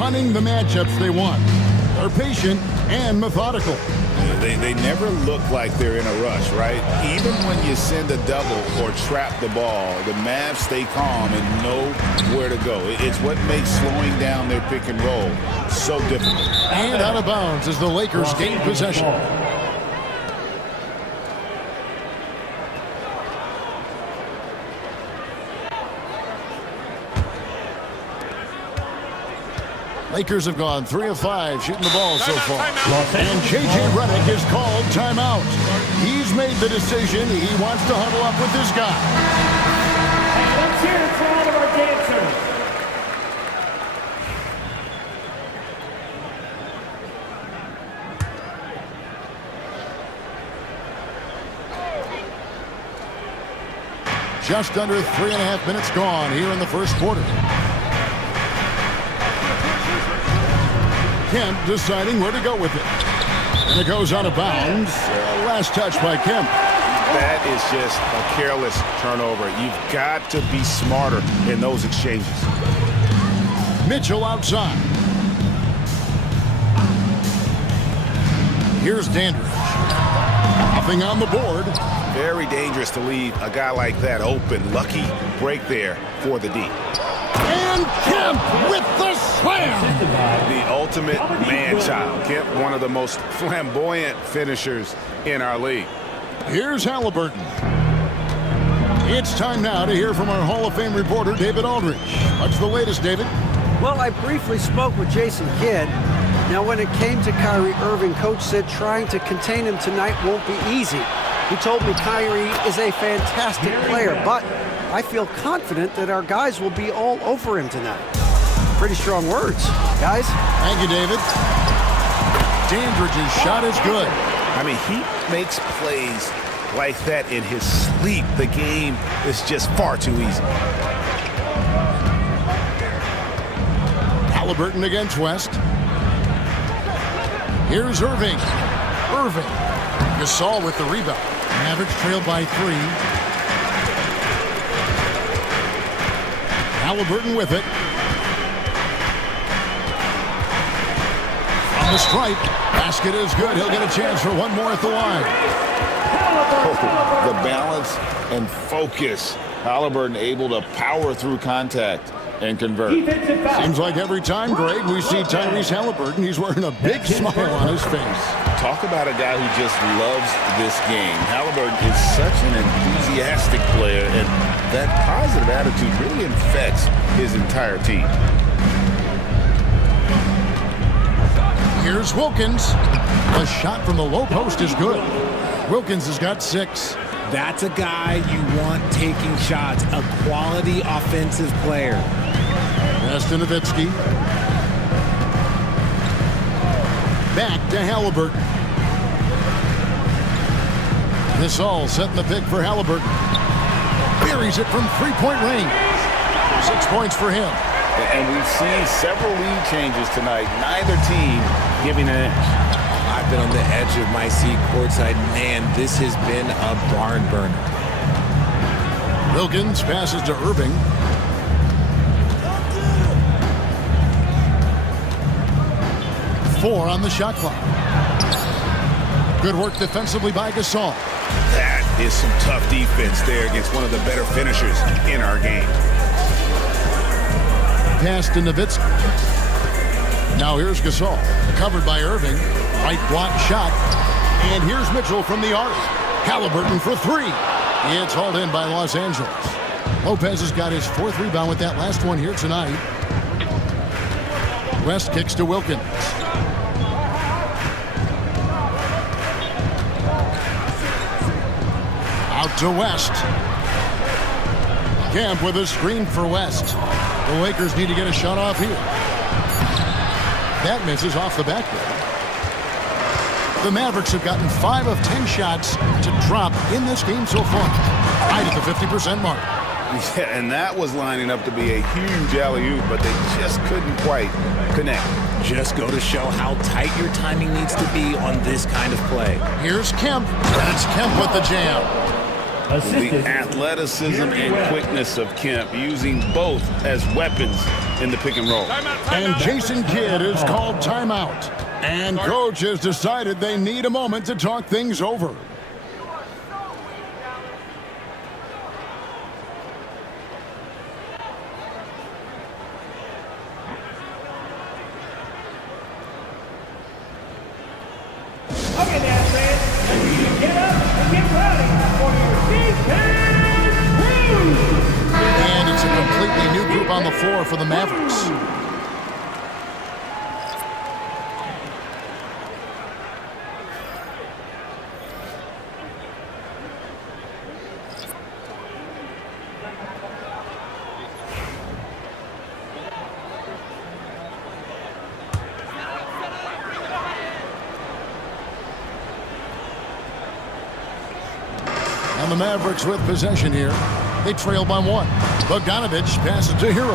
hunting the matchups they want. They're patient and methodical. They never look like they're in a rush, right? Even when you send a double or trap the ball, the Mavs stay calm and know where to go. It's what makes slowing down their pick and roll so difficult. And out of bounds as the Lakers gain possession. Lakers have gone 3 of 5 shooting the ball so far. And J.J. Redick is called timeout. He's made the decision. He wants to huddle up with this guy. Let's hear it for all of our dancers. Just under 3.5 minutes gone here in the first quarter. Kemp deciding where to go with it. And it goes out of bounds. Last touch by Kemp. That is just a careless turnover. You've got to be smarter in those exchanges. Mitchell outside. Here's Dandridge. Nothing on the board. Very dangerous to leave a guy like that open. Lucky break there for the D. And Kemp with the slam. The ultimate man-child. Kemp, one of the most flamboyant finishers in our league. Here's Halliburton. It's time now to hear from our Hall of Fame reporter, David Aldridge. What's the latest, David? Well, I briefly spoke with Jason Kidd. Now, when it came to Kyrie Irving, Coach said trying to contain him tonight won't be easy. He told me Kyrie is a fantastic player, but I feel confident that our guys will be all over him tonight. Pretty strong words, guys. Thank you, David. Dandridge's shot is good. I mean, he makes plays like that in his sleep. The game is just far too easy. Halliburton against West. Here's Irving. Irving. Gasol with the rebound. Mavericks trailed by 3. Halliburton with it. On the stripe. Basket is good. He'll get a chance for one more at the line. Oh, the balance and focus. Halliburton able to power through contact and convert. Seems like every time, Greg, we see Tyrese Halliburton, he's wearing a big smile on his face. Talk about a guy who just loves this game. Halliburton is such an enthusiastic player, and that positive attitude really infects his entire team. Here's Wilkins. The shot from the low post is good. Wilkins has got 6. That's a guy you want taking shots, a quality offensive player. Nowitzki. Back to Halliburton. Gasol setting the pick for Halliburton. Buries it from 3-point range. 6 points for him. And we've seen several lead changes tonight. Neither team giving an edge. I've been on the edge of my seat courtside. Man, this has been a barn burner. Wilkins passes to Irving. Four on the shot clock. Good work defensively by Gasol. That is some tough defense there against one of the better finishers in our game. Pass to Nowitzki. Now here's Gasol. Covered by Irving. Right block shot. And here's Mitchell from the arc. Halliburton for 3. It's hauled in by Los Angeles. Lopez has got his 4th rebound with that last one here tonight. West kicks to Wilkins. Out to West. Kemp with a screen for West. The Lakers need to get a shot off here. That misses off the backboard. The Mavericks have gotten 5 of 10 shots to drop in this game so far. Right at the 50% mark. Yeah, and that was lining up to be a huge alley-oop, but they just couldn't quite connect. Just go to show how tight your timing needs to be on this kind of play. Here's Kemp. That's Kemp with the jam. The athleticism and quickness of Kemp, using both as weapons in the pick and roll. And Jason Kidd is called timeout. And coach has decided they need a moment to talk things over. Okay, now, fans, get up and get ready for your defense crew. And it's a completely new group on the floor for the Mavericks. And the Mavericks with possession here. They trail by 1. Bogdanovich passes to Hero.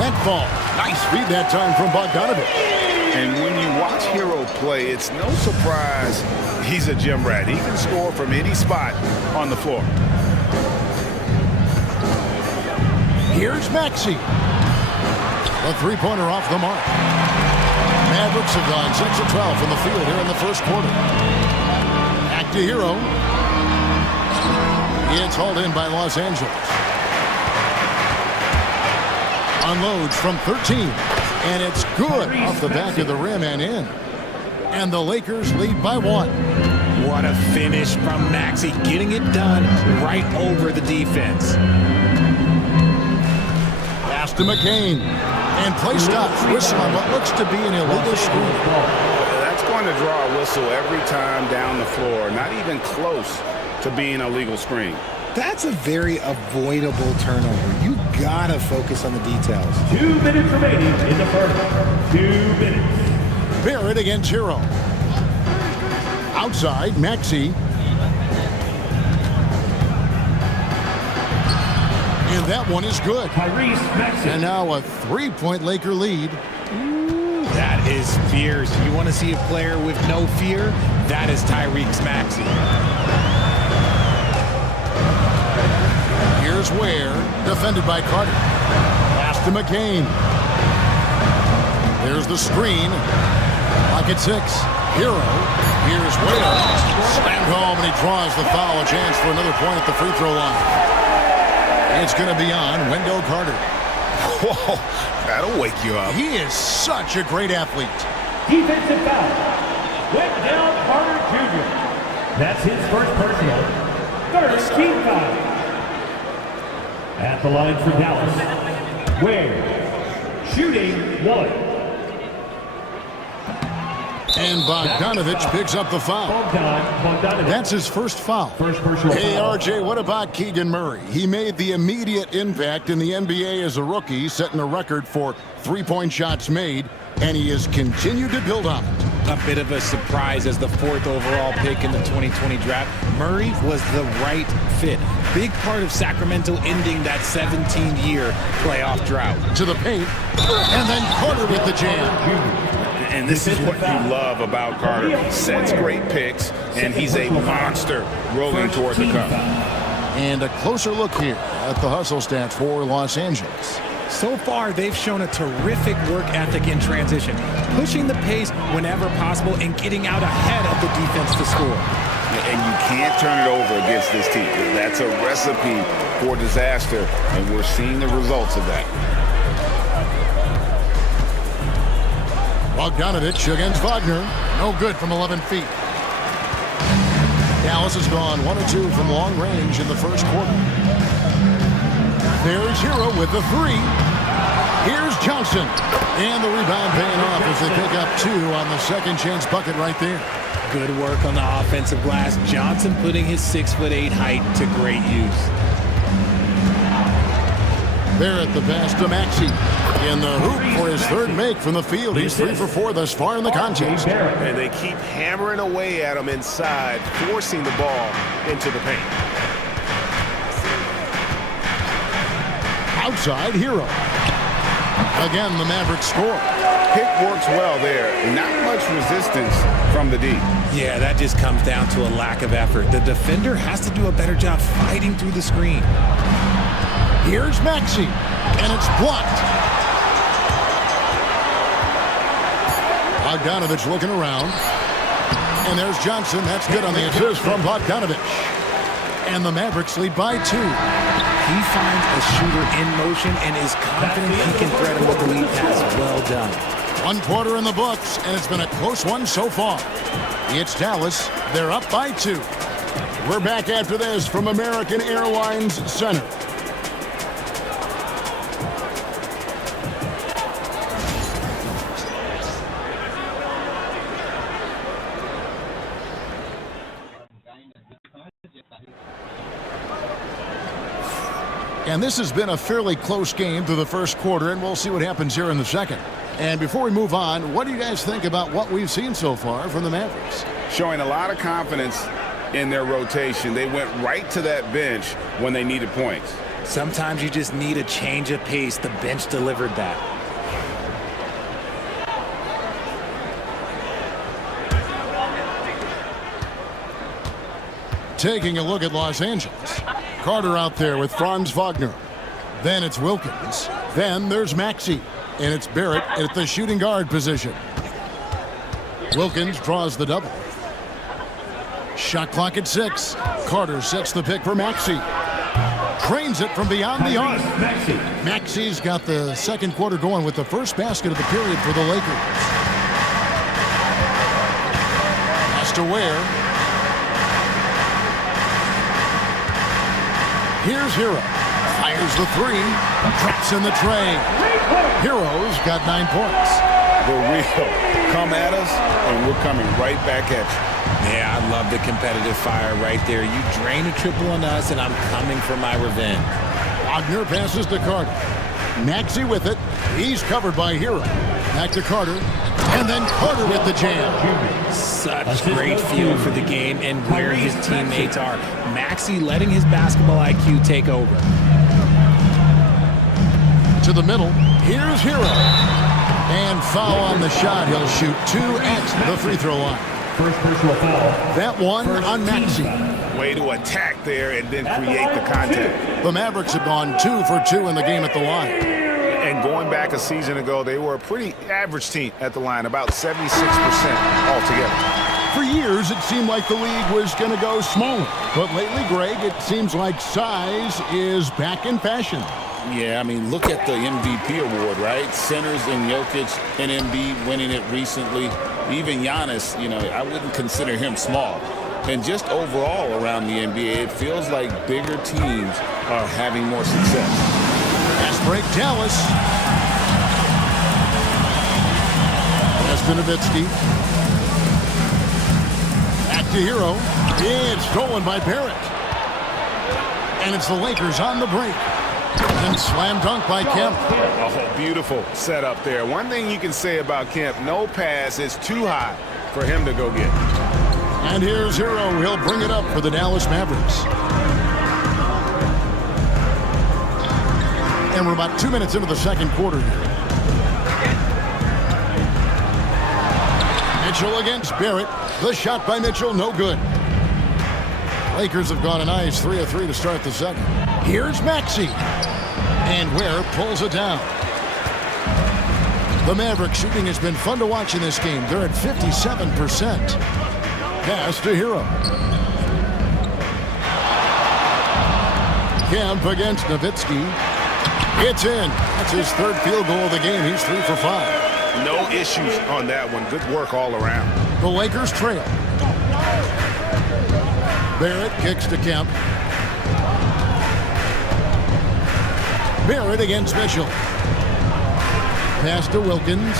That ball. Nice feed that time from Bogdanovich. And when you watch Hero play, it's no surprise he's a gym rat. He can score from any spot on the floor. Here's Maxey. A three-pointer off the mark. Mavericks have gone 6 of 12 from the field here in the first quarter. Back to Hero. It's hauled in by Los Angeles. Unloads from 13. And it's good off the back of the rim and in. And the Lakers lead by 1. What a finish from Maxey, getting it done right over the defense. Pass to McCain. And play stops. Whistle on what looks to be an illegal screen. That's going to draw a whistle every time down the floor. Not even close to being a legal screen. That's a very avoidable turnover. You gotta focus on the details. 2 minutes remaining in the first. 2 minutes. Barrett against Hero. Outside, Maxey. And that one is good. Tyrese Maxey. And now a three-point Laker lead. That is fierce. You want to see a player with no fear? That is Tyrese Maxey. Here's Ware, defended by Carter. Pass to McCain. There's the screen. Pocket 6. Hero. Here's Ware. Slammed home, and he draws the foul. A chance for another point at the free throw line. It's going to be on Wendell Carter. Whoa, that'll wake you up. He is such a great athlete. Defensive foul. Wendell Carter Jr. That's his first personal. Third team foul. At the line for Dallas. Ware. Shooting 1. And Bogdanovich picks up the foul. That's his first foul. Hey, RJ, what about Keegan Murray? He made the immediate impact in the NBA as a rookie, setting a record for three-point shots made, and he has continued to build on it. A bit of a surprise as the 4th overall pick in the 2020 draft. Murray was the right fit. Big part of Sacramento ending that 17-year playoff drought. To the paint, and then Carter with the jam. And this is what you love about Carter. He sets great picks, and he's a monster rolling toward the cup. And a closer look here at the hustle stats for Los Angeles. So far, they've shown a terrific work ethic in transition, pushing the pace whenever possible and getting out ahead of the defense to score. And you can't turn it over against this team. That's a recipe for disaster, and we're seeing the results of that. Bogdanovich against Wagner. No good from 11 feet. Dallas has gone 1 of 2 from long range in the first quarter. There's Hero with the 3. Here's Johnson. And the rebound paying off as they pick up 2 on the second chance bucket right there. Good work on the offensive glass. Johnson putting his 6'8" height to great use. Barrett the pass to Maxey. In the hoop for his 3rd make from the field. He's 3 for 4 thus far in the contest. And they keep hammering away at him inside, forcing the ball into the paint. Outside, Hero. Again, the Mavericks score. Pick works well there. Not much resistance from the D. Yeah, that just comes down to a lack of effort. The defender has to do a better job fighting through the screen. Here's Maxey, and it's blocked. Bogdanovich looking around. And there's Johnson. That's good on the assist from Bogdanovich. And the Mavericks lead by 2. He finds a shooter in motion and is confident he can thread him with the lead pass. Well done. 1 quarter in the books, and it's been a close one so far. It's Dallas. They're up by 2. We're back after this from American Airlines Center. And this has been a fairly close game through the first quarter, and we'll see what happens here in the second. And before we move on, what do you guys think about what we've seen so far from the Mavericks? Showing a lot of confidence in their rotation. They went right to that bench when they needed points. Sometimes you just need a change of pace. The bench delivered that. Taking a look at Los Angeles. Carter out there with Franz Wagner. Then it's Wilkins. Then there's Maxey. And it's Barrett at the shooting guard position. Wilkins draws the double. Shot clock at 6. Carter sets the pick for Maxey. Trains it from beyond the arc. Maxey's got the second quarter going with the first basket of the period for the Lakers. Pass to Ware. Here's Hero. Fires the 3. Drops in the tray. Hero's got 9 points. The real. Come at us, and we're coming right back at you. Yeah, I love the competitive fire right there. You drain a triple on us, and I'm coming for my revenge. Wagner passes to Carter. Maxey with it. He's covered by Hero. Back to Carter. And then Carter with the jam. Such great feel for the game and where his teammates are. Maxey letting his basketball IQ take over. To the middle. Here's Hero. And foul on the shot. He'll shoot 2 at the free throw line. First personal foul. That one on Maxey. Way to attack there and then create the contact. The Mavericks have gone 2 for 2 in the game at the line. And going back a season ago, they were a pretty average team at the line, about 76% altogether. For years, it seemed like the league was going to go smaller. But lately, Greg, it seems like size is back in fashion. Yeah, I mean, look at the MVP award, right? Centers and Jokic and Embiid winning it recently. Even Giannis, you know, I wouldn't consider him small. And just overall around the NBA, it feels like bigger teams are having more success. Fast break, Dallas. That's Nowitzki. Back to Hero. It's stolen by Barrett. And it's the Lakers on the break. And slam dunk by Kemp. Oh, beautiful setup there. One thing you can say about Kemp, no pass is too high for him to go get. And here's Hero. He'll bring it up for the Dallas Mavericks. And we're about 2 minutes into the second quarter here. Mitchell against Barrett. The shot by Mitchell, no good. Lakers have gone a nice 3 of 3 to start the second. Here's Maxey. And Ware pulls it down. The Mavericks shooting has been fun to watch in this game. They're at 57%. Pass to Hero. Kemp against Nowitzki. It's in. That's his third field goal of the game. He's 3 for 5. No issues on that one. Good work all around. The Lakers trail. Barrett kicks to Kemp. Barrett against Mitchell. Pass to Wilkins.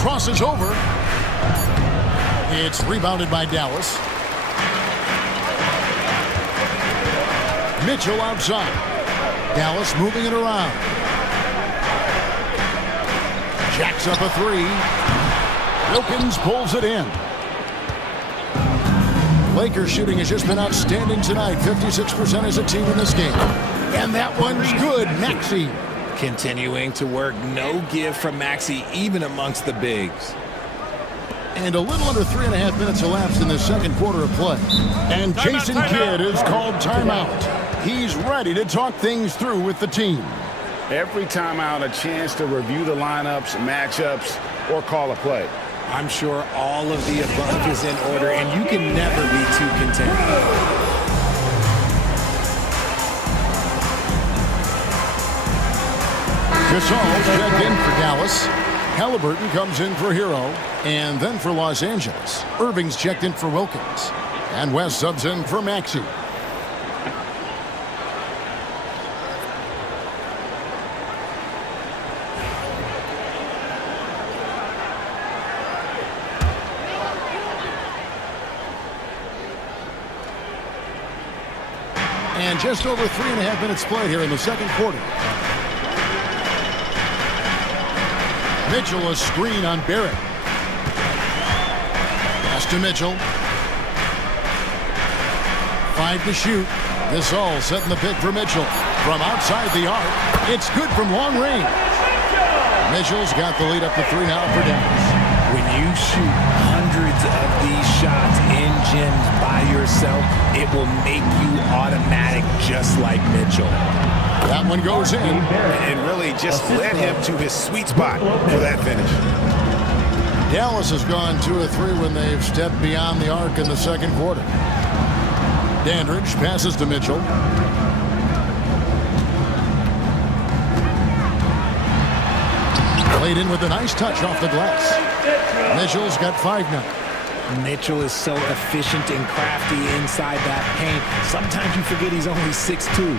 Crosses over. It's rebounded by Dallas. Mitchell outside. Dallas moving it around. Jacks up a 3. Wilkins pulls it in. Lakers shooting has just been outstanding tonight. 56% as a team in this game. And that one's good. Maxey. Continuing to work. No give from Maxey, even amongst the bigs. And a little under 3.5 minutes elapsed in the second quarter of play. And Jason Kidd is called timeout. He's ready to talk things through with the team. Every timeout, a chance to review the lineups, matchups, or call a play. I'm sure all of the above is in order, and you can never be too content. Gasol checked in for Dallas. Halliburton comes in for Hero, and then for Los Angeles. Irving's checked in for Wilkins, and West subs in for Maxey. And just over 3.5 minutes played here in the second quarter. Mitchell, a screen on Barrett. Pass to Mitchell. 5 to shoot. Gasol setting the pick for Mitchell. From outside the arc, it's good from long range. Mitchell's got the lead up to 3 now for Dallas. When you shoot hundreds of these shots in gyms by yourself, it will make you automatic just like Mitchell. That one goes in. And really just led him to his sweet spot for that finish. Dallas has gone 2 of 3 when they've stepped beyond the arc in the second quarter. Dandridge passes to Mitchell. Played in with a nice touch off the glass. Mitchell's got 5 now. Mitchell is so efficient and crafty inside that paint. Sometimes you forget he's only 6'2".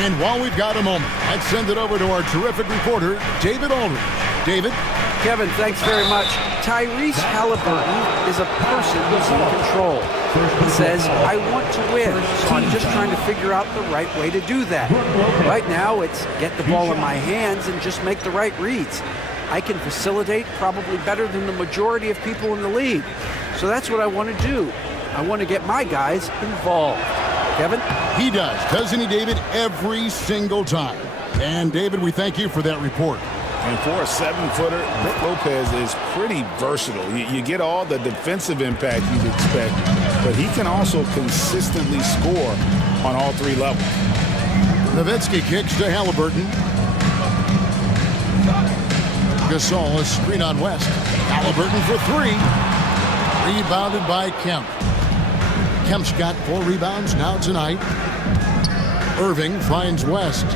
And while we've got a moment, let's send it over to our terrific reporter, David Aldridge. David? Kevin, thanks very much. Tyrese Halliburton is a person who's in control. He says, I want to win, so I'm just trying to figure out the right way to do that. Right now, it's get the ball in my hands and just make the right reads. I can facilitate probably better than the majority of people in the league. So that's what I want to do. I want to get my guys involved. Kevin? He does, doesn't he, David? Every single time. And, David, we thank you for that report. And for a 7-footer, Brook Lopez is pretty versatile. You get all the defensive impact you'd expect, but he can also consistently score on all 3 levels. Nowitzki kicks to Halliburton. Gasol, a screen on West. Halliburton for 3. Rebounded by Kemp. Kemp's got 4 rebounds now tonight. Irving finds West.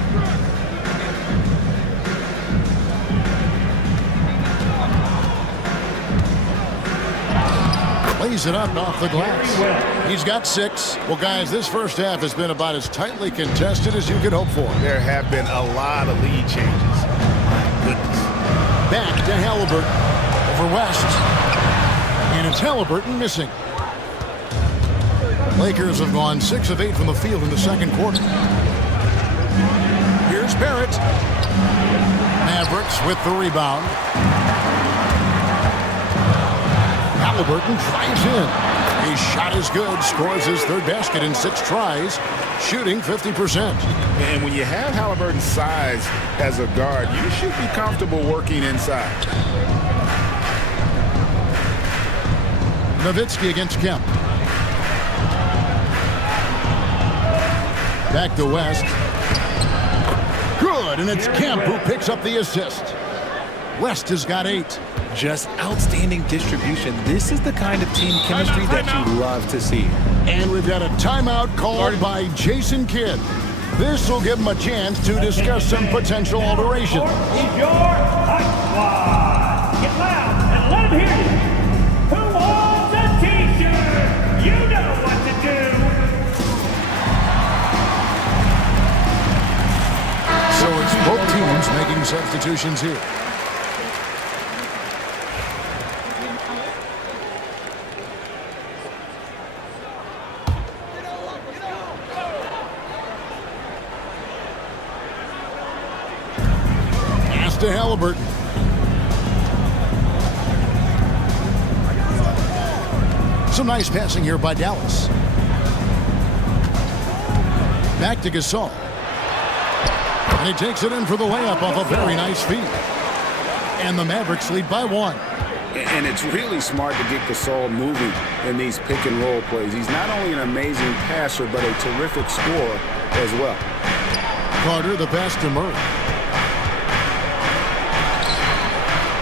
Lays it up off the glass. He's got 6. Well, guys, this first half has been about as tightly contested as you could hope for. There have been a lot of lead changes. My goodness. Back to Halliburton. Over West. And it's Halliburton missing. Lakers have gone 6 of 8 from the field in the second quarter. Here's Barrett. Mavericks with the rebound. Halliburton drives in. His shot is good. Scores his 3rd basket in 6 tries. Shooting 50%. And when you have Halliburton's size as a guard, you should be comfortable working inside. Nowitzki against Kemp. Back to West. Good, and it's Kemp who picks up the assist. West has got 8. Just outstanding distribution. This is the kind of team chemistry that you love to see. And we've got a timeout called by Jason Kidd. This will give him a chance to discuss some potential alterations. He's your hot squad. Get loud and let him hear you. Who wants a t-shirt? You know what to do. So it's both teams making substitutions here. To Halliburton. Some nice passing here by Dallas. Back to Gasol. And he takes it in for the layup off a very nice feed. And the Mavericks lead by 1. And it's really smart to get Gasol moving in these pick-and-roll plays. He's not only an amazing passer, but a terrific scorer as well. Carter, the pass to Murray.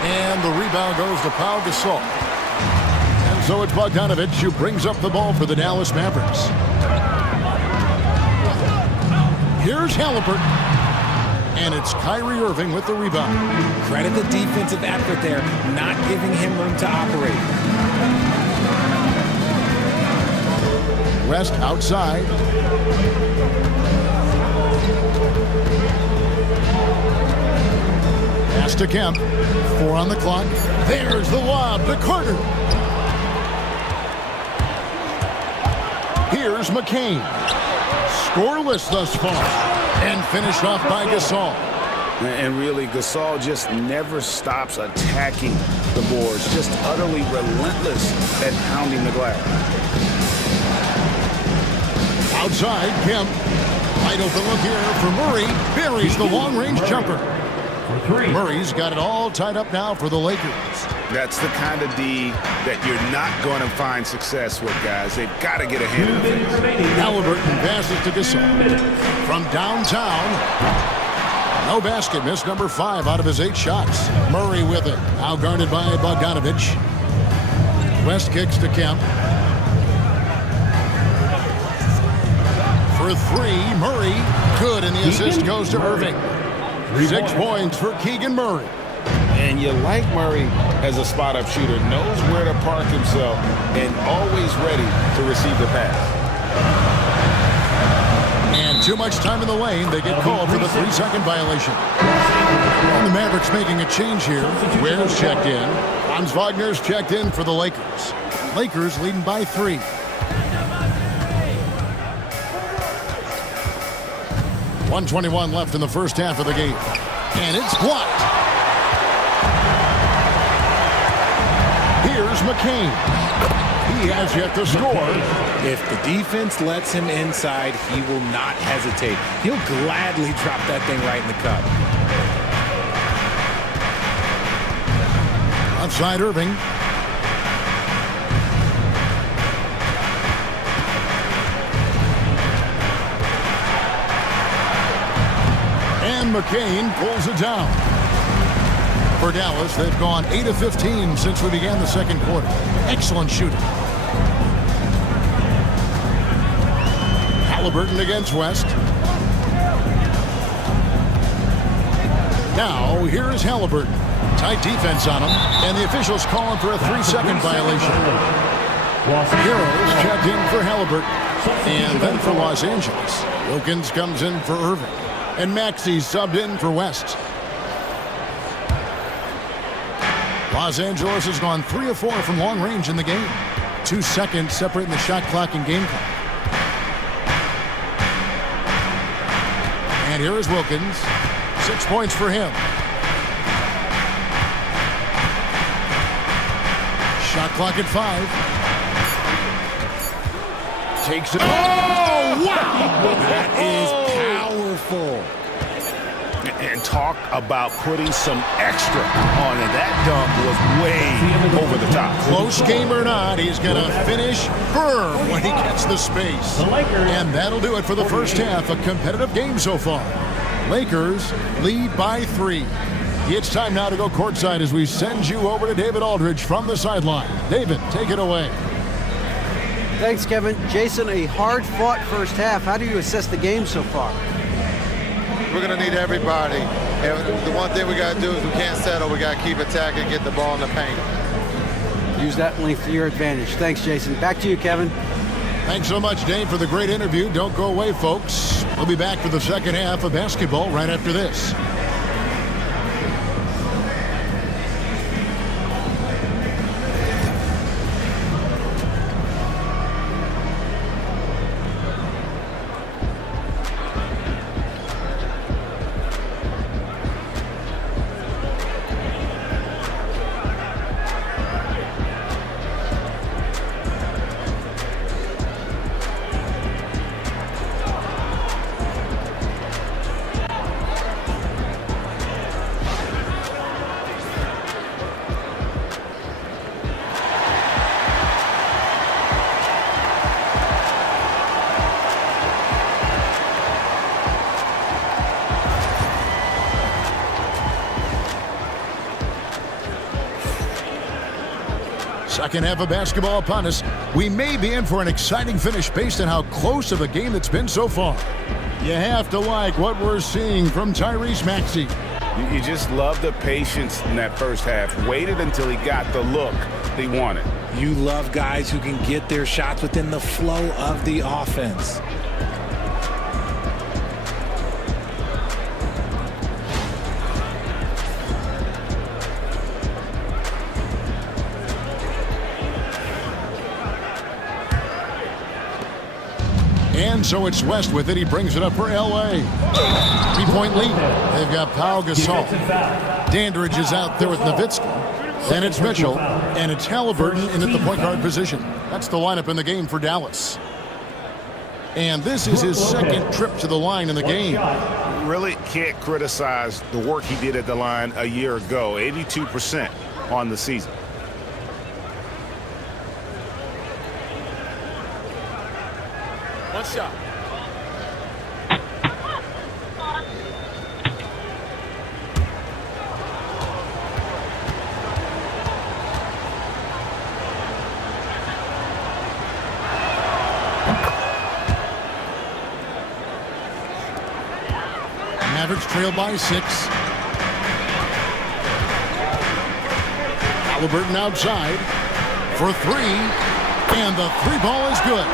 And the rebound goes to Pau Gasol. And so it's Bogdanovich who brings up the ball for the Dallas Mavericks. Here's Halliburton. And it's Kyrie Irving with the rebound. Credit the defensive effort there, not giving him room to operate. West outside. Pass to Kemp. 4 on the clock. There's the lob to Carter. Here's McCain. Scoreless thus far. And finished off by Gasol. And really, Gasol just never stops attacking the boards. Just utterly relentless at pounding the glass. Outside, Kemp. Wide open look here for Murray. Buries the long-range jumper. Murray's got it all tied up now for the Lakers. That's the kind of D that you're not going to find success with, guys. They've got to get a hand in the face. Halliburton passes to Gasol. From downtown. No basket. Missed number 5 out of his 8 shots. Murray with it. Now guarded by Bogdanovich. West kicks to Kemp. For 3, Murray. Good, and the assist goes to Irving. 6 points for Keegan Murray. And you like Murray as a spot-up shooter. Knows where to park himself and always ready to receive the pass. And too much time in the lane. They get called for the 3-second violation. And the Mavericks making a change here. Ware's checked in. Franz Wagner's checked in for the Lakers. Lakers leading by 3. .121 left in the first half of the game. And it's blocked. Here's McCain. He has yet to score. If the defense lets him inside, he will not hesitate. He'll gladly drop that thing right in the cup. Outside Irving. And McCain pulls it down. For Dallas, they've gone 8 of 15 since we began the second quarter. Excellent shooting. Halliburton against West. Now, here is Halliburton. Tight defense on him, and the officials calling for a 3-second violation. Heroes checked in for Halliburton, and then for Los Angeles. Wilkins comes in for Irving, and Maxey subbed in for West. Los Angeles has gone 3 of 4 from long range in the game. 2 seconds separating the shot clock and game clock. And here is Wilkins. 6 points for him. Shot clock at 5. Takes it. Oh, wow! That is powerful. And talk about putting some extra on it. That dunk was way over the top. Close game or not, he's going to finish firm when he gets the space. And that'll do it for the first half. A competitive game so far. Lakers lead by 3. It's time now to go courtside as we send you over to David Aldridge from the sideline. David, take it away. Thanks, Kevin. Jason, a hard-fought first half. How do you assess the game so far? We're going to need everybody. And the one thing we got to do is we can't settle. We got to keep attacking, get the ball in the paint. Use that length to your advantage. Thanks, Jason. Back to you, Kevin. Thanks so much, Dave, for the great interview. Don't go away, folks. We'll be back for the second half of basketball right after this. Second half of basketball upon us. We may be in for an exciting finish based on how close of a game it's been so far. You have to like what we're seeing from Tyrese Maxey. You just love the patience in that first half. Waited until he got the look he wanted. You love guys who can get their shots within the flow of the offense. And so it's West with it. He brings it up for L.A. 3-point lead. They've got Pau Gasol. Dandridge is out there with Nowitzki. Then it's Mitchell. And it's Halliburton in at the point guard position. That's the lineup in the game for Dallas. And this is his second trip to the line in the game. Really can't criticize the work he did at the line a year ago. 82% on the season. One shot. Mavericks trail by 6. Halliburton outside for 3. And the 3 ball is good.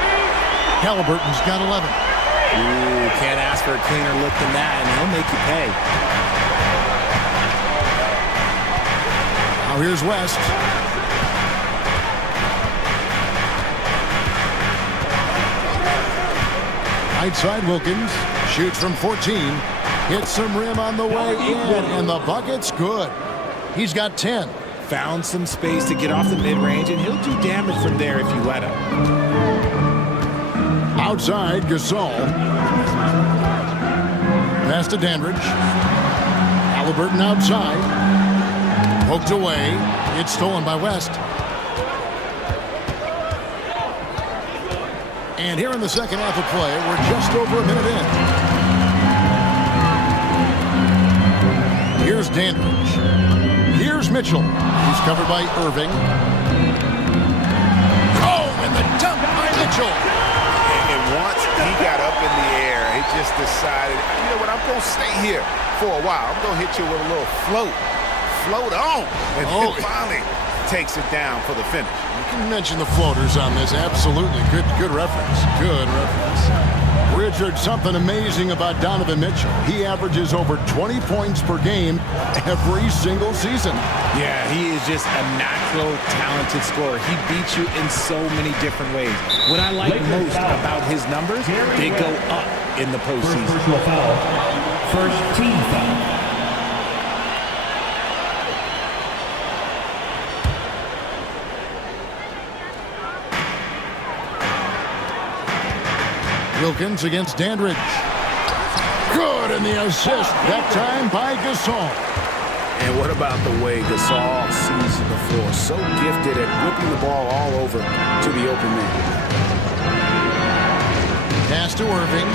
Halliburton's got 11. Ooh, can't ask for a cleaner look than that, and he'll make you pay. Now here's West. Right side Wilkins shoots from 14. Hits some rim on the way in, and the bucket's good. He's got 10. Found some space to get off the mid-range, and he'll do damage from there if you let him. Outside, Gasol. Pass to Dandridge. Halliburton outside. Poked away. It's stolen by West. And here in the second half of play, we're just over a minute in. Here's Dandridge. Here's Mitchell. He's covered by Irving. Oh, and the dunk by Mitchell. Once he got up in the air, he just decided, you know what, I'm going to stay here for a while. I'm going to hit you with a little float. Float on. And then finally takes it down for the finish. You can mention the floaters on this. Absolutely. Good reference. Good reference. Richard, something amazing about Donovan Mitchell. He averages over 20 points per game every single season. Yeah, he is just a natural, talented scorer. He beats you in so many different ways. What I like most about his numbers, they go up in the postseason. First team foul. Wilkins against Dandridge. Good, and the assist, that time by Gasol. And what about the way Gasol sees the floor? So gifted at whipping the ball all over to the open man. Pass to Irving.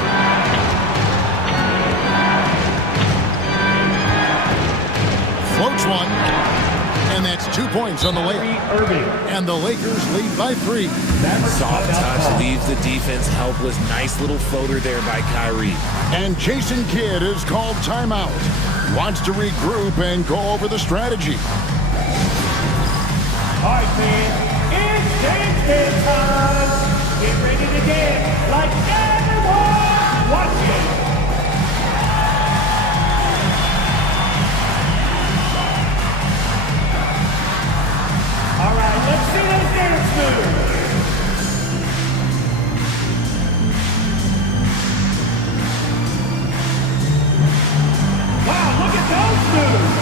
Floats one. And that's 2 points on the layup. And the Lakers lead by 3. Soft touch leaves the defense helpless. Nice little floater there by Kyrie. And Jason Kidd is called timeout. Wants to regroup and go over the strategy. All right, fans, it's dance time. Get ready to dance like everyone watching. All right, let's see those dance moves. Wow, look at those moves.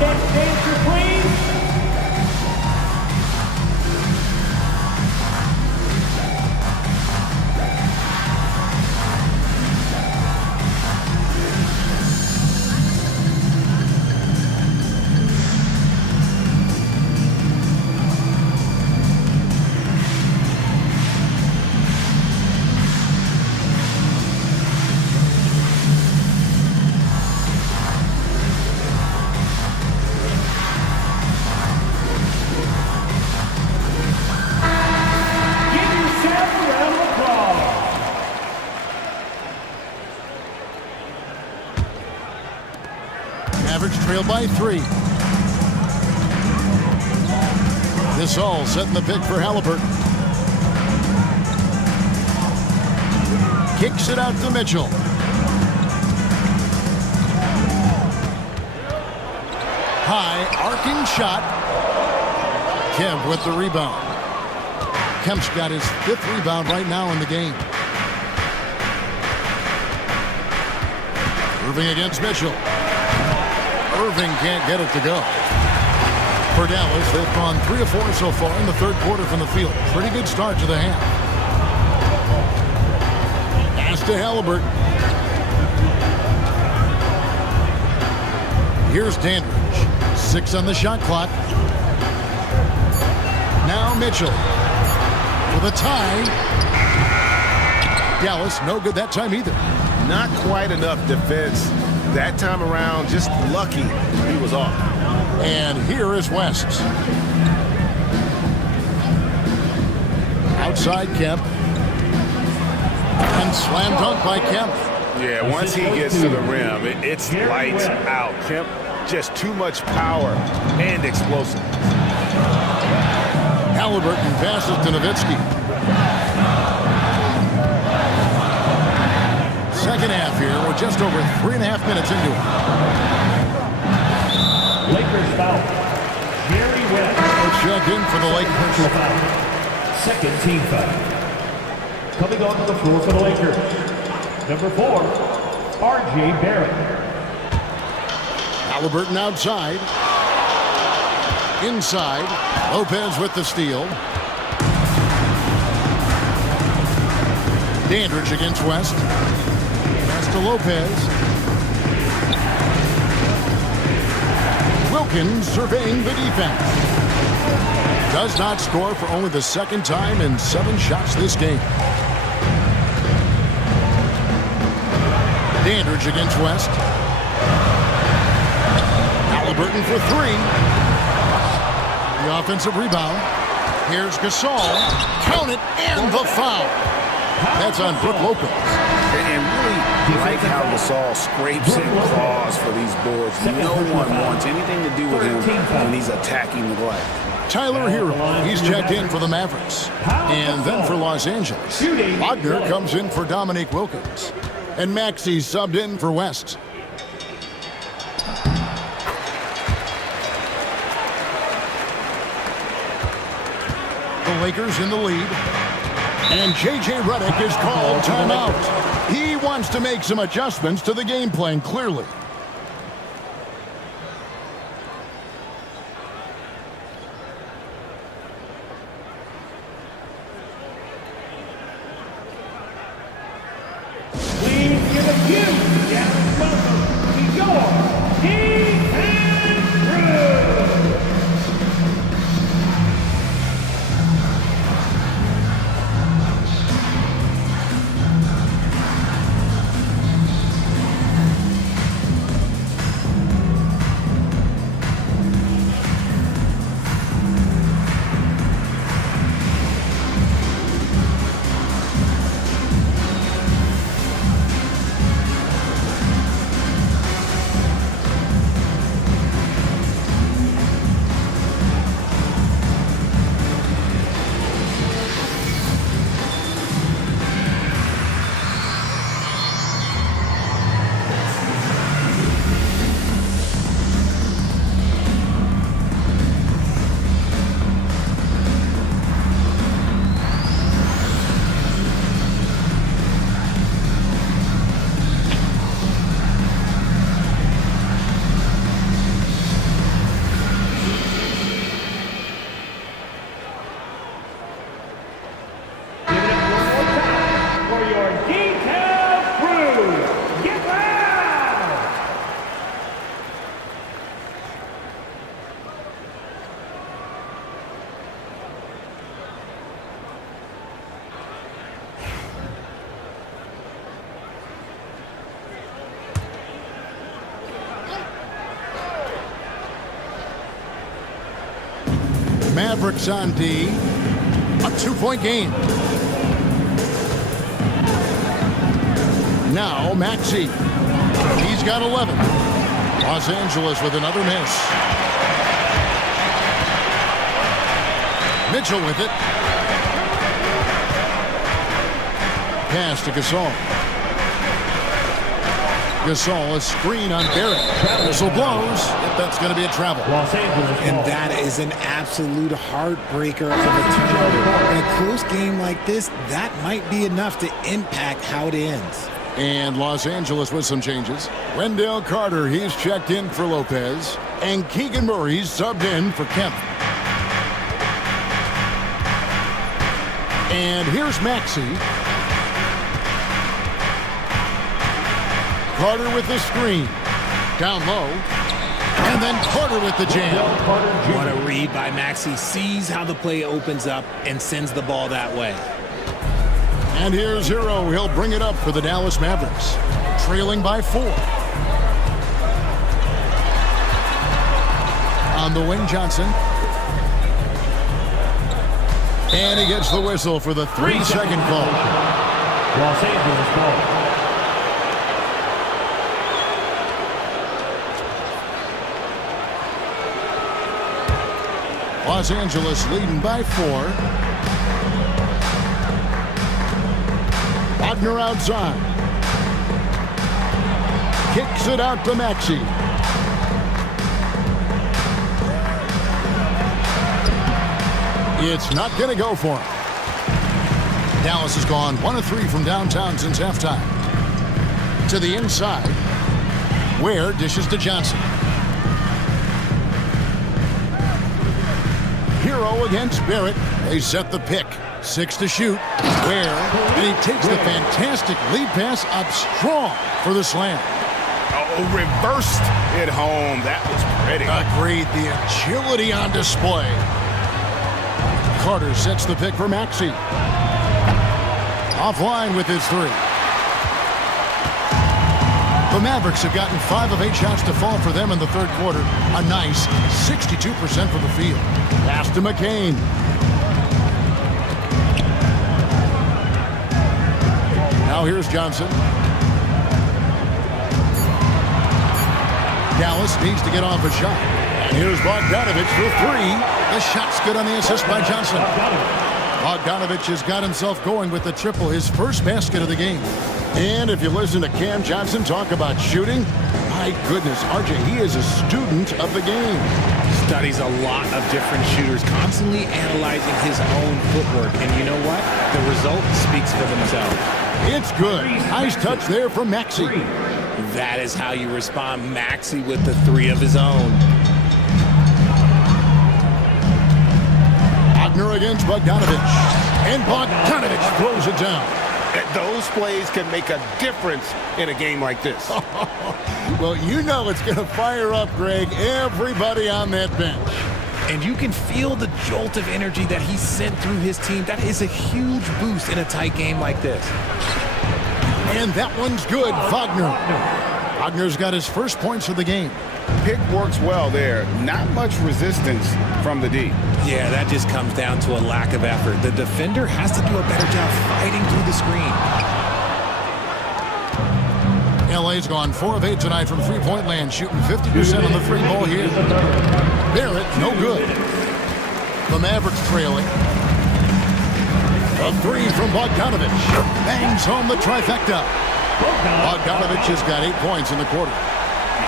Next dancer, please. Trailed by 3. Gasol setting the pick for Halliburton. Kicks it out to Mitchell. High arcing shot. Kev with the rebound. Kemp's got his 5th rebound right now in the game. Irving against Mitchell. Irving can't get it to go. For Dallas, they've gone 3 of 4 so far in the 3rd quarter from the field. Pretty good start to the half. Pass to Halliburton. Here's Dandridge. 6 on the shot clock. Now Mitchell. For the tie. Dallas, no good that time either. Not quite enough defense that time around. Just lucky he was off. And here is West. Outside Kemp. And slam dunk by Kemp. Yeah, once he gets to the rim, it's lights out. Kemp, just too much power and explosive. Halliburton passes to Nowitzki. Second half here. We're just over 3.5 minutes into it. Lakers foul. Jerry West. Check in for the Lakers. Second team foul. Coming onto the floor for the Lakers. Number 4, R.J. Barrett. Halliburton outside. Inside. Lopez with the steal. Dandridge against West. Pass to Lopez. Wilkins surveying the defense. Does not score for only the 2nd time in 7 shots this game. Dandridge against West. Halliburton for 3. The offensive rebound. Here's Gasol. Count it and the foul. That's on Brook Lopez. And really like how Gasol scrapes and claws for these boards. No one wants anything to do with him when he's attacking the glass. Tyler Hero, he's checked in for the Mavericks. And then for Los Angeles, Wagner comes in for Dominique Wilkins. And Maxey subbed in for West. The Lakers in the lead. And J.J. Redick is called timeout. He wants to make some adjustments to the game plan, clearly. Please give a huge Dallas welcome to your defense crew. Mavericks on D. A 2-point game. Now Maxey. He's got 11. Los Angeles with another miss. Mitchell with it. Pass to Gasol. Gasol, a screen on Barrett. Whistle blows. Yep, that's going to be a travel. Los Angeles And ball. that is an absolute heartbreaker of a turnover. In a close game like this, that might be enough to impact how it ends. And Los Angeles with some changes. Wendell Carter, he's checked in for Lopez. And Keegan Murray's subbed in for Kemp. And here's Maxey. Carter with the screen. Down low. And then Carter with the jam. What a read by Maxey. Sees how the play opens up and sends the ball that way. And here's Hero. He'll bring it up for the Dallas Mavericks. Trailing by 4. On the wing, Johnson. And he gets the whistle for the 3-second call. Los Angeles ball. Los Angeles leading by 4. Wagner outside. Kicks it out to Maxey. It's not going to go for him. Dallas has gone 1 of 3 from downtown since halftime. To the inside. Ware dishes to Johnson. Hero against Barrett. They set the pick. 6 to shoot. Ware. And he takes the fantastic lead pass up strong for the slam. Oh, reversed it home. That was pretty. Agreed. The agility on display. Carter sets the pick for Maxey. Offline with his 3. The Mavericks have gotten 5 of 8 shots to fall for them in the third quarter. A nice 62% from the field. Pass to McCain. Now here's Johnson. Dallas needs to get off a shot. And here's Bogdanovich for 3. The shot's good on the assist by Johnson. Bogdanovich has got himself going with the triple, his first basket of the game. And if you listen to Cam Johnson talk about shooting, my goodness, RJ, he is a student of the game. Studies a lot of different shooters, constantly analyzing his own footwork. And you know what? The result speaks for themselves. It's good. Nice touch there from Maxey. That is how you respond. Maxey with the 3 of his own. Wagner against Bogdanovich. And Bogdanovich throws it down. Those plays can make a difference in a game like this. Well, you know it's going to fire up, Greg, everybody on that bench. And you can feel the jolt of energy that he sent through his team. That is a huge boost in a tight game like this. And that one's good, Wagner. Wagner's got his first points of the game. Pick works well there. Not much resistance from the D. Yeah, that just comes down to a lack of effort. The defender has to do a better job fighting through the screen. LA's gone 4 of 8 tonight from three-point land, shooting 50% on the 3-ball here. Barrett, no good. The Mavericks trailing. A 3 from Bogdanovich. Bangs home the trifecta. Bogdanovich has got 8 points in the quarter.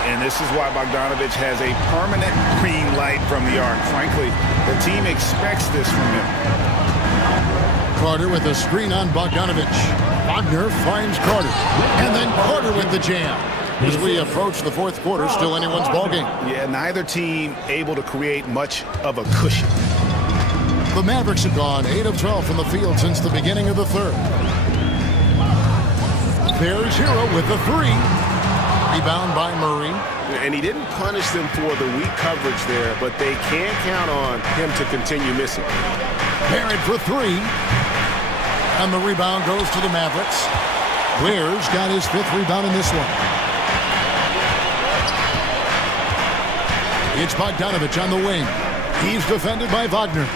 And this is why Bogdanovich has a permanent green light from the arc. Frankly, the team expects this from him. Carter with a screen on Bogdanovich. Wagner finds Carter. And then Carter with the jam. As we approach the fourth quarter, still anyone's ballgame. Yeah, neither team able to create much of a cushion. The Mavericks have gone 8 of 12 from the field since the beginning of the third. There's Hero with the 3. Rebound by Murray. And he didn't punish them for the weak coverage there, but they can't count on him to continue missing. Barrett for 3. And the rebound goes to the Mavericks. Ware's got his 5th rebound in this one. It's Bogdanovich on the wing. He's defended by Wagner.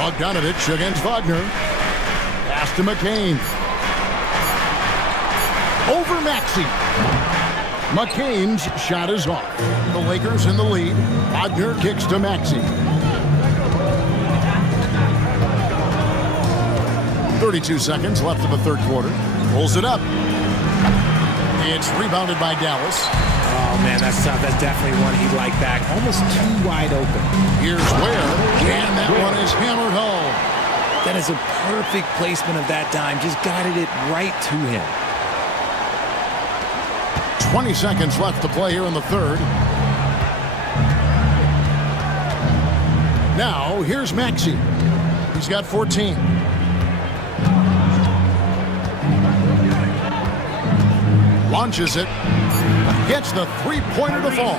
Bogdanovich against Wagner. Pass to McCain. over Maxey. McCain's shot is off. The Lakers in the lead. Wagner kicks to Maxey. 32 seconds left in the third quarter. Pulls it up. It's rebounded by Dallas. Oh, man, that's tough. That's definitely one he'd like back. Almost too wide open. Here's Ware, and that one is hammered home. That is a perfect placement of that dime. Just guided it right to him. 20 seconds left to play here in the third. Now, here's Maxey. He's got 14. Launches it. Gets the three-pointer to fall.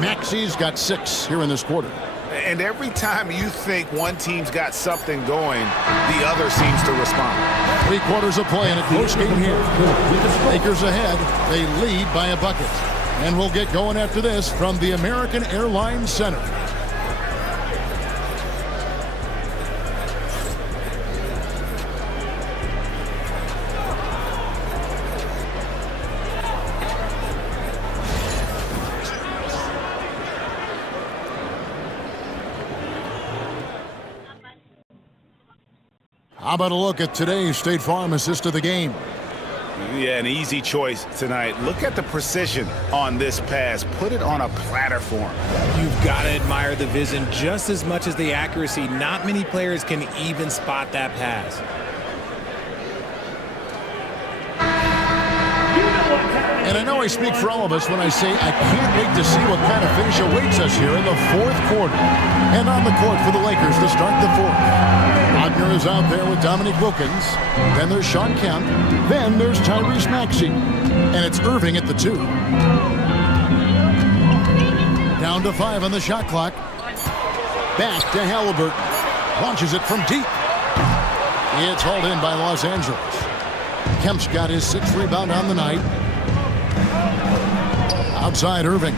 Maxey's got 6 here in this quarter. And every time you think one team's got something going, the other seems to respond. 3 quarters of play in a close game here. Lakers ahead. They lead by a bucket. And we'll get going after this from the American Airlines Center. How about a look at today's State Farm assist of the game? Yeah, an easy choice tonight. Look at the precision on this pass. Put it on a platter for him. You've got to admire the vision just as much as the accuracy. Not many players can even spot that pass. And I know I speak for all of us when I say I can't wait to see what kind of finish awaits us here in the fourth quarter. And on the court for the Lakers to start the fourth. Wagner is out there with Dominique Wilkins. Then there's Sean Kemp. Then there's Tyrese Maxey. And it's Irving at the 2. Down to 5 on the shot clock. Back to Halliburton. Launches it from deep. It's hauled in by Los Angeles. Kemp's got his 6th rebound on the night. Outside Irving.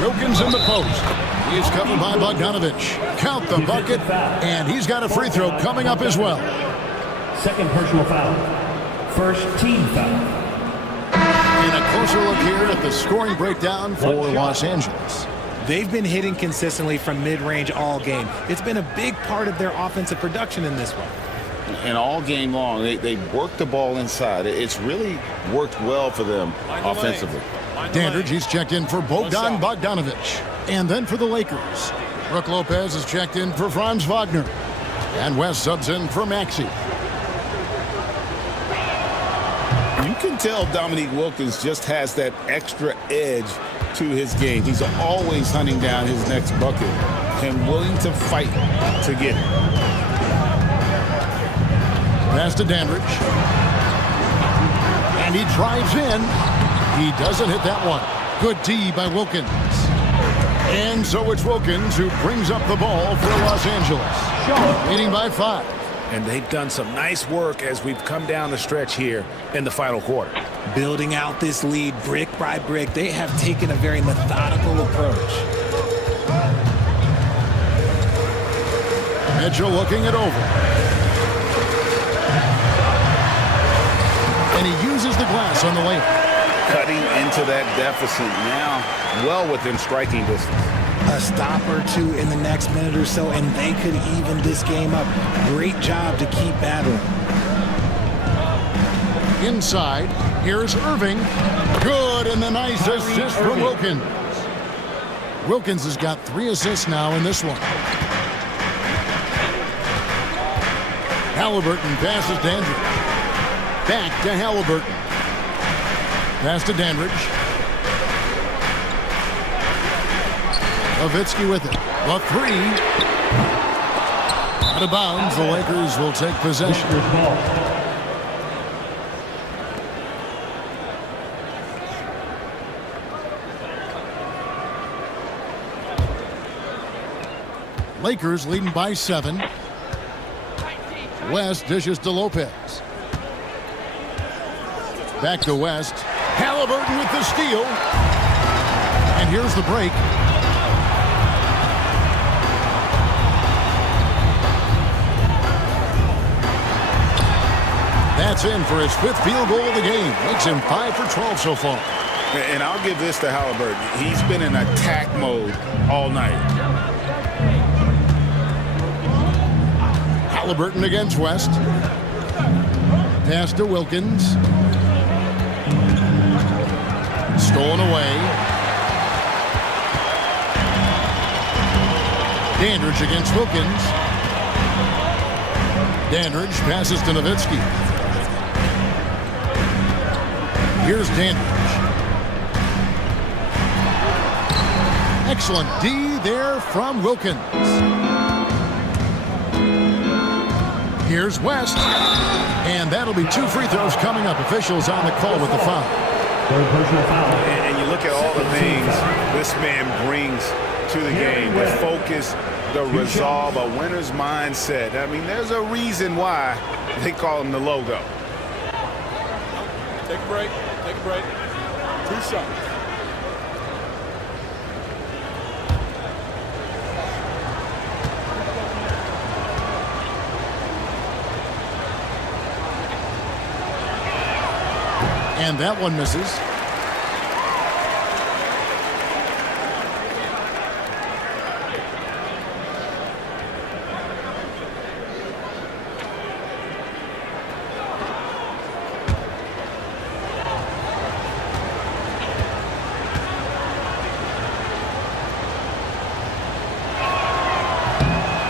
Wilkins in the post. He's covered by Bogdanovich. Count the bucket, and he's got a free throw coming up as well. Second personal foul. First team foul. And a closer look here at the scoring breakdown for Los Angeles. They've been hitting consistently from mid-range all game. It's been a big part of their offensive production in this one. And all game long, they work the ball inside. It's really worked well for them offensively. Dandridge, he's checked in for Bogdan Bogdanovich. And then for the Lakers, Brook Lopez is checked in for Franz Wagner. And West subs in for Maxey. You can tell Dominique Wilkins just has that extra edge to his game. He's always hunting down his next bucket and willing to fight to get it. Pass to Dandridge. And he drives in. He doesn't hit that one. Good D by Wilkins. And so it's Wilkins who brings up the ball for Los Angeles. Leading by 5. And they've done some nice work as we've come down the stretch here in the final quarter. Building out this lead brick by brick, they have taken a very methodical approach. Mitchell looking it over. And he uses the glass on the layup. Cutting into that deficit now, well within striking distance. A stop or two in the next minute or so, and they could even this game up. Great job to keep battling. Inside, here's Irving. Good, and the nice assist from Wilkins. Wilkins has got 3 assists now in this one. Halliburton passes Dandridge. Back to Halliburton. Pass to Dandridge. Nowitzki with it. The 3. Out of bounds. The Lakers will take possession. Lakers leading by 7. West dishes to Lopez. Back to West. Halliburton with the steal. And here's the break. That's in for his 5th field goal of the game. Makes him 5 for 12 so far. And I'll give this to Halliburton. He's been in attack mode all night. Halliburton against West. Pass to Wilkins. Stolen away. Dandridge against Wilkins. Dandridge passes to Nowitzki. Here's Dandridge. Excellent D there from Wilkins. Here's West. And that'll be 2 free throws coming up. Officials on the call with the foul. And you look at all the things this man brings to the game. The focus, the resolve, a winner's mindset. I mean, there's a reason why they call him the logo. Take a break. Take a break. 2 shots. And that one misses.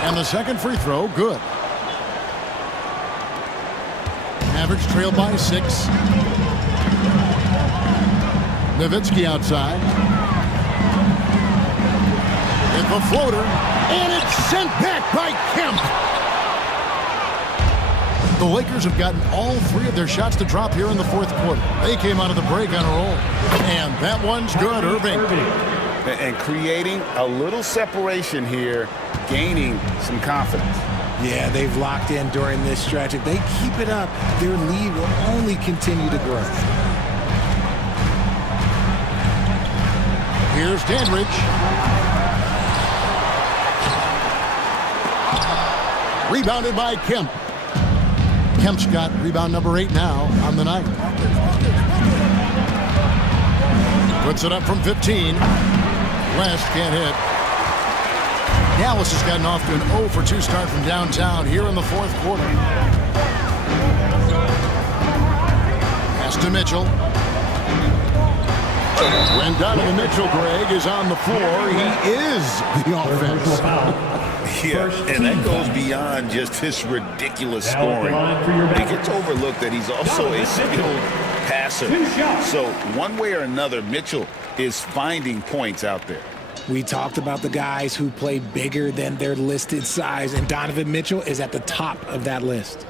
And the second free throw, good. Mavericks trail by 6. Nowitzki outside. It's a floater, and it's sent back by Kemp. The Lakers have gotten all 3 of their shots to drop here in the 4th quarter. They came out of the break on a roll. And that one's good, Irving. And creating a little separation here, gaining some confidence. Yeah, they've locked in during this stretch. If they keep it up, their lead will only continue to grow. Here's Dandridge. Rebounded by Kemp. Kemp's got rebound number 8 now on the night. Puts it up from 15. West can't hit. Dallas has gotten off to an 0 for 2 start from downtown here in the 4th quarter. Pass to Mitchell. When Donovan Mitchell, Greg, is on the floor, he is the offense. Yeah, and that goes beyond just his ridiculous scoring. It gets overlooked that he's also a skilled passer. So one way or another, Mitchell is finding points out there. We talked about the guys who play bigger than their listed size, and Donovan Mitchell is at the top of that list.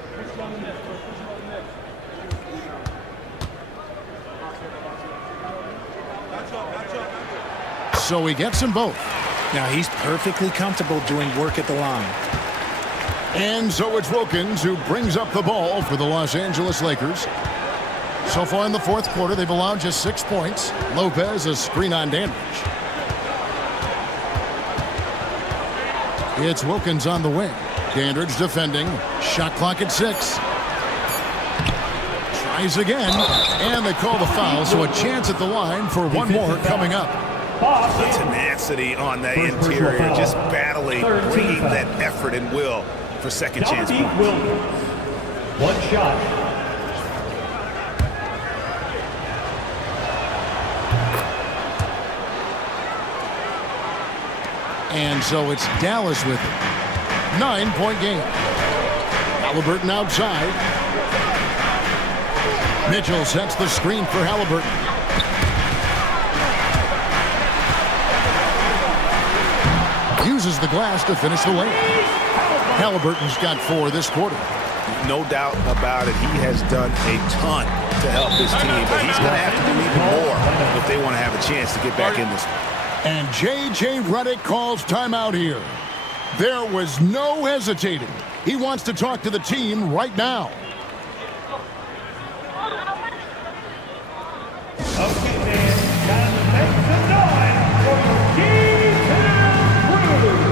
So he gets them both. Now he's perfectly comfortable doing work at the line. And so it's Wilkins who brings up the ball for the Los Angeles Lakers. So far in the 4th quarter, they've allowed just 6 points. Lopez a screen on Dandridge. It's Wilkins on the wing. Dandridge defending. Shot clock at 6. Tries again. And they call the foul, so a chance at the line for one more coming up. The tenacity on the interior, just battling, bringing that effort and will for second chance points. 1 shot. And so it's Dallas with it. 9-point game. Halliburton outside. Mitchell sets the screen for Halliburton. Uses the glass to finish the lane. Halliburton's got 4 this quarter. No doubt about it. He has done a ton to help this team, but he's going to have to do even more if they want to have a chance to get back in this one. And J.J. Redick calls timeout here. There was no hesitating. He wants to talk to the team right now. Okay, man. Time to make some noise for the G-Town crew.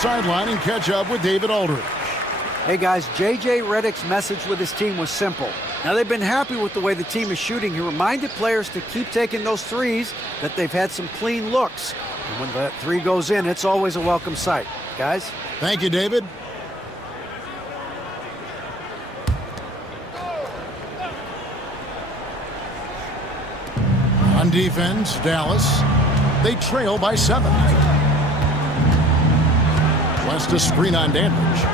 sideline and catch up with David Aldridge. Hey guys, J.J. Redick's message with his team was simple. Now they've been happy with the way the team is shooting. He reminded players to keep taking those threes, that they've had some clean looks. And when that three goes in, it's always a welcome sight. Guys? Thank you, David. On defense, Dallas. They trail by 7. West a screen on Dandridge.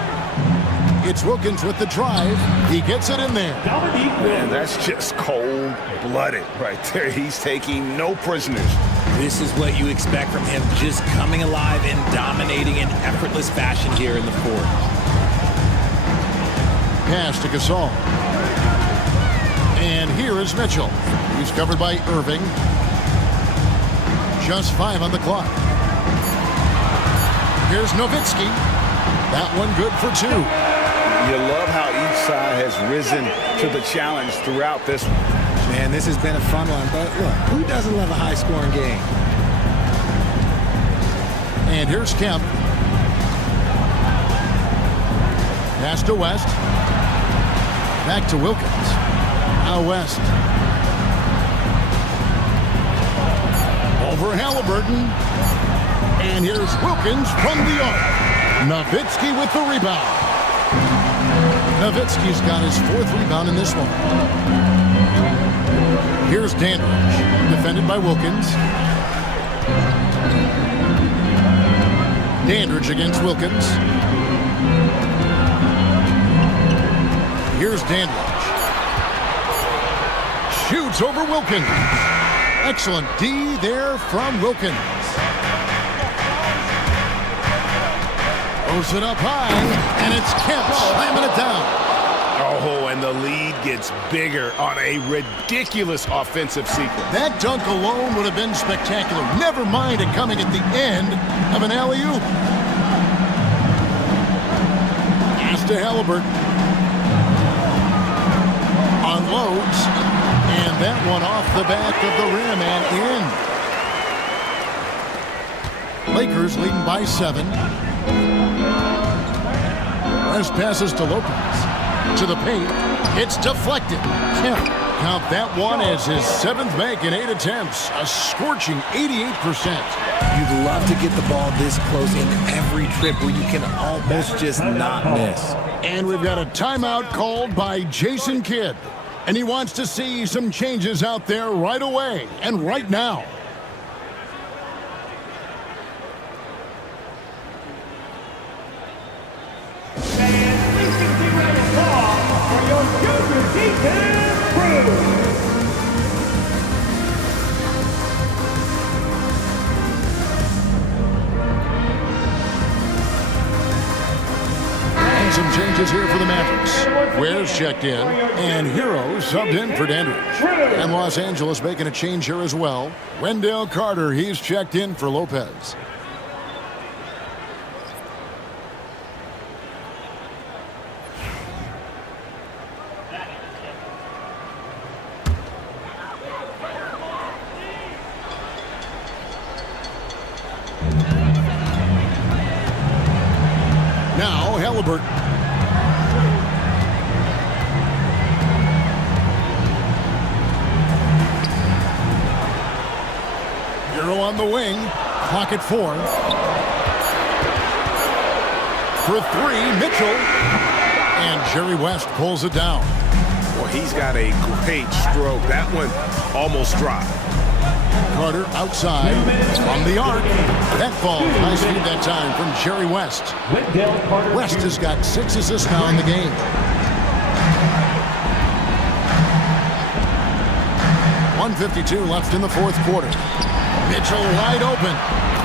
It's Wilkins with the drive. He gets it in there. Man, that's just cold-blooded right there. He's taking no prisoners. This is what you expect from him, just coming alive and dominating in effortless fashion here in the fourth. Pass to Gasol. And here is Mitchell. He's covered by Irving. Just 5 on the clock. Here's Nowitzki. That one good for 2. You love how each side has risen to the challenge throughout this one. Man, this has been a fun one, but look, who doesn't love a high-scoring game? And here's Kemp. Pass to West. Back to Wilkins. Now West. Over Halliburton. And here's Wilkins from the arc. Nowitzki with the rebound. Nowitzki's got his 4th rebound in this one. Here's Dandridge, defended by Wilkins. Dandridge against Wilkins. Here's Dandridge. Shoots over Wilkins. Excellent D there from Wilkins. Throws it up high, and it's Kemp slamming it down. Oh, and the lead gets bigger on a ridiculous offensive sequence. That dunk alone would have been spectacular. Never mind it coming at the end of an alley-oop. Pass to Halliburton. Unloads, and that one off the back of the rim and in. Lakers leading by 7. West passes to Lopez. To the paint. It's deflected. Kemp count that one as his 7th make in 8 attempts. A scorching 88%. You'd love to get the ball this close in every trip where you can almost just not miss. And we've got a timeout called by Jason Kidd. And he wants to see some changes out there right away and right now. Some changes here for the Mavericks. Ware's checked in, and Hero subbed in for Dandridge. And Los Angeles making a change here as well. Wendell Carter, he's checked in for Lopez. Now Halliburton. Hero on the wing. Clock at 4. For 3, Mitchell. And Jerry West pulls it down. Well, he's got a great stroke. That one almost dropped. Carter outside from the arc. That ball high speed that time from Jerry West. West has got 6 assists now in the game. .152 left in the 4th quarter. Mitchell wide open.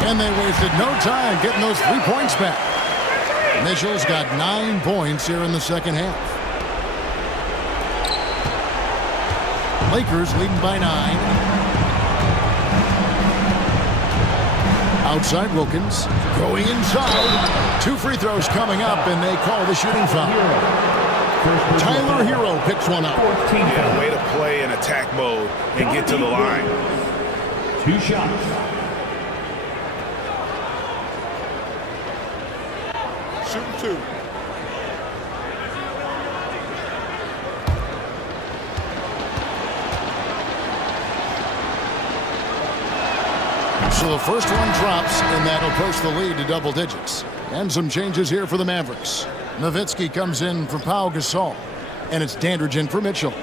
And they wasted no time getting those 3 points back. Mitchell's got 9 points here in the second half. Lakers leading by 9. Outside Wilkins, going inside. 2 free throws coming up, and they call the shooting foul. Tyler Hero picks one up. Yeah, way to play in attack mode and get to the line. 2 shots. 2. So the first one drops, and that'll push the lead to double digits. And some changes here for the Mavericks. Nowitzki comes in for Pau Gasol, and it's Dandridge in for Mitchell.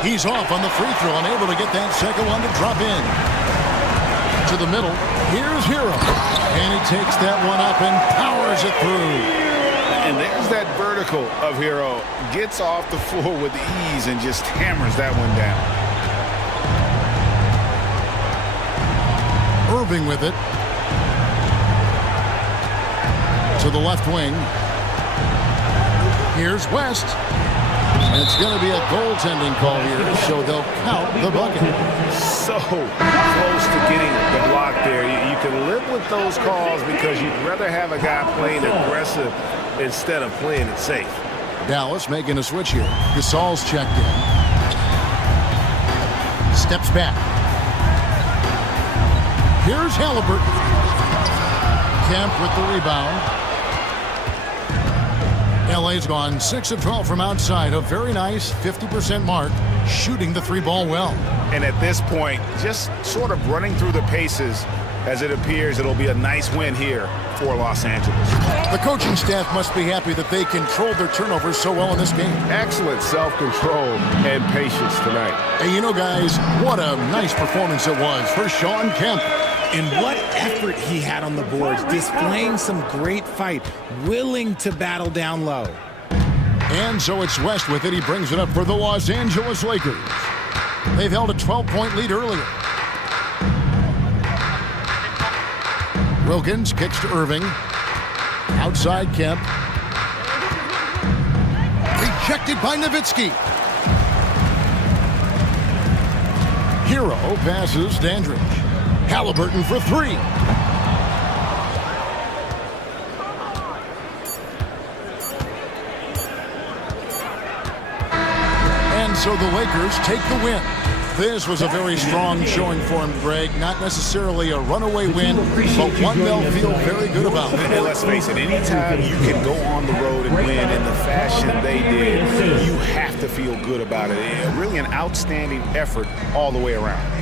He's off on the free throw, unable to get that second one to drop in. To the middle, here's Hero. And he takes that one up and powers it through. And there's that vertical of Hero. Gets off the floor with ease and just hammers that one down. Irving with it. To the left wing. Here's West. And it's going to be a goaltending call here, so they'll count the bucket. So close to getting the block there. You can live with those calls because you'd rather have a guy playing aggressive instead of playing it safe. Dallas making a switch here. Gasol's checked in. Steps back. Here's Halliburton. Kemp with the rebound. LA's gone 6 of 12 from outside. A very nice 50% mark, shooting the 3-ball well. And at this point, just sort of running through the paces as it appears it'll be a nice win here for Los Angeles. The coaching staff must be happy that they controlled their turnovers so well in this game. Excellent self-control and patience tonight. And you know, guys, what a nice performance it was for Shawn Kemp. And what effort he had on the boards, displaying some great fight, willing to battle down low. And so it's West with it. He brings it up for the Los Angeles Lakers. They've held a 12-point lead earlier. Wilkins kicks to Irving. Outside Kemp. Rejected by Nowitzki. Hero passes Dandridge. Halliburton for 3. And so the Lakers take the win. This was a very strong showing for him, Greg. Not necessarily a runaway win, but one they'll feel very good about. And let's face it, anytime you can go on the road and win in the fashion they did, you have to feel good about it. Really an outstanding effort all the way around.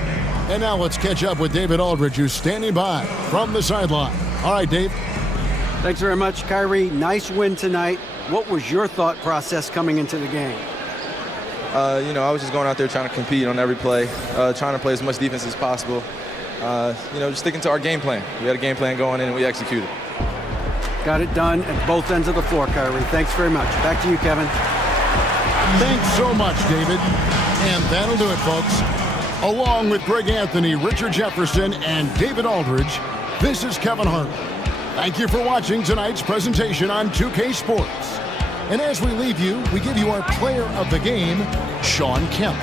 And now let's catch up with David Aldridge, who's standing by from the sideline. All right, Dave. Thanks very much, Kyrie. Nice win tonight. What was your thought process coming into the game? I was just going out there trying to compete on every play, trying to play as much defense as possible. Just sticking to our game plan. We had a game plan going in and we executed. Got it done at both ends of the floor, Kyrie. Thanks very much. Back to you, Kevin. Thanks so much, David. And that'll do it, folks. Along with Greg Anthony, Richard Jefferson, and David Aldridge, this is Kevin Hart. Thank you for watching tonight's presentation on 2K Sports. And as we leave you, we give you our player of the game, Shawn Kemp.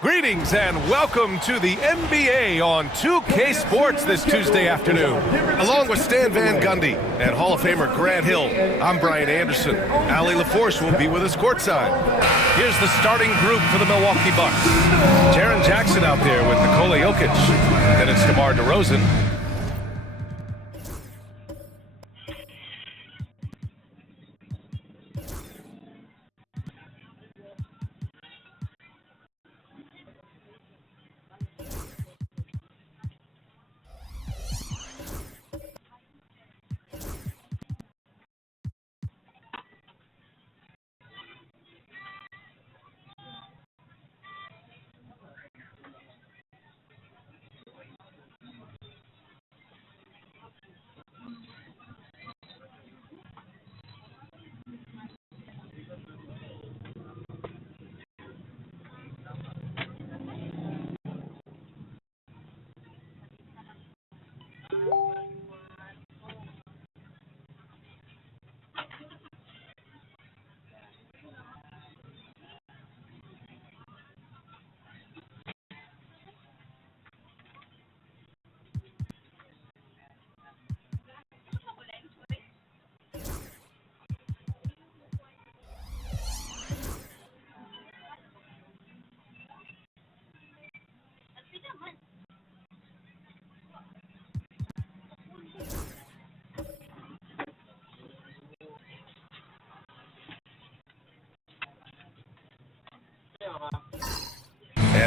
Greetings and welcome to the NBA on 2K Sports this Tuesday afternoon. Along with Stan Van Gundy and Hall of Famer Grant Hill, I'm Brian Anderson. Allie LaForce will be with us courtside. Here's the starting group for the Milwaukee Bucks. Jaren Jackson out there with Nikola Jokic. Then it's DeMar DeRozan.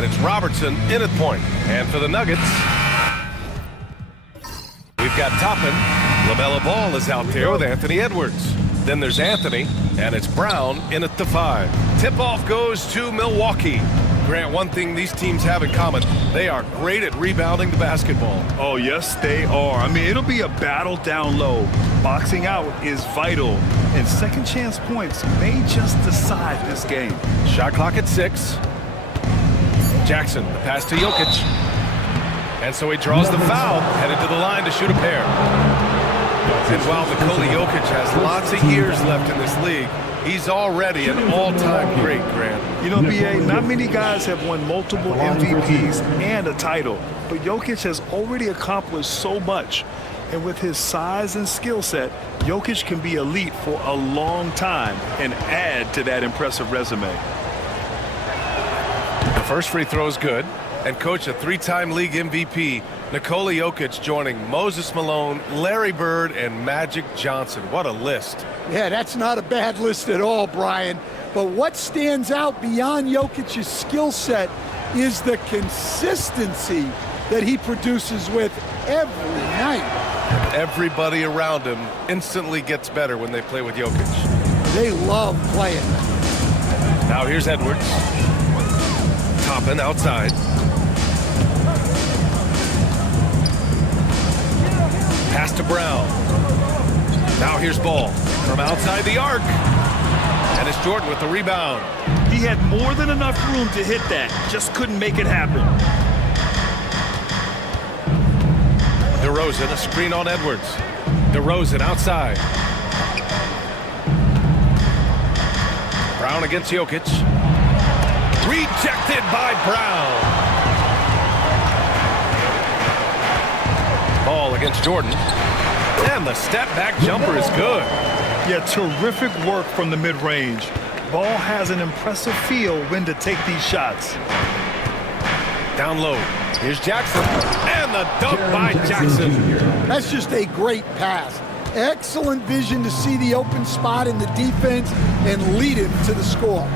and it's Robertson in at point. And for the Nuggets, we've got Toppin. LaMelo Ball is out there with Anthony Edwards. Then there's Anthony, and it's Brown in at the 5. Tip-off goes to Milwaukee. Grant, one thing these teams have in common, they are great at rebounding the basketball. Oh, yes, they are. I mean, it'll be a battle down low. Boxing out is vital, and second chance points may just decide this game. Shot clock at 6. Jackson, the pass to Jokic. And so he draws the foul, headed to the line to shoot a pair. And while Nikola Jokic has lots of years left in this league, he's already an all-time great, Grant. You know, B.A., not many guys have won multiple MVPs and a title, but Jokic has already accomplished so much. And with his size and skill set, Jokic can be elite for a long time and add to that impressive resume. The first free throw is good. And coach, a 3-time league MVP, Nikola Jokic joining Moses Malone, Larry Bird, and Magic Johnson. What a list. Yeah, that's not a bad list at all, Brian. But what stands out beyond Jokic's skill set is the consistency that he produces with every night. Everybody around him instantly gets better when they play with Jokic. They love playing. Now here's Edwards. Toppin outside. Pass to Brown. Now here's Ball from outside the arc. And it's Jordan with the rebound. He had more than enough room to hit that, just couldn't make it happen. DeRozan, a screen on Edwards. DeRozan outside. Brown against Jokic. Rejected by Brown. Ball against Jordan. And the step-back jumper is good. Yeah, terrific work from the mid-range. Ball has an impressive feel when to take these shots. Down low. Here's Jackson. And the dunk by Jackson. That's just a great pass. Excellent vision to see the open spot in the defense and lead him to the score.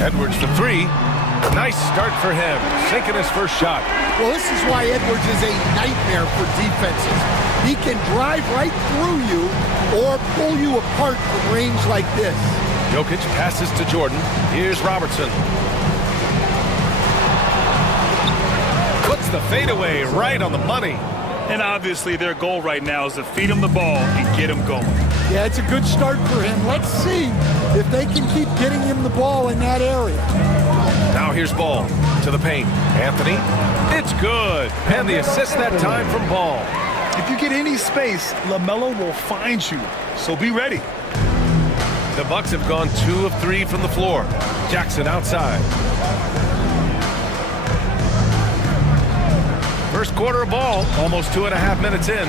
Edwards for 3. Nice start for him. Sinking his first shot. Well, this is why Edwards is a nightmare for defenses. He can drive right through you or pull you apart from range like this. Jokic passes to Jordan. Here's Robertson. Puts the fadeaway right on the money. And obviously their goal right now is to feed him the ball and get him going. Yeah, it's a good start for him. Let's see if they can keep getting him the ball in that area. Now here's Ball to the paint. Anthony, it's good. And the assist that time from Ball. If you get any space, LaMelo will find you, so be ready. The Bucks have gone 2 of 3 from the floor. Jackson outside. First quarter of ball, almost 2.5 minutes in.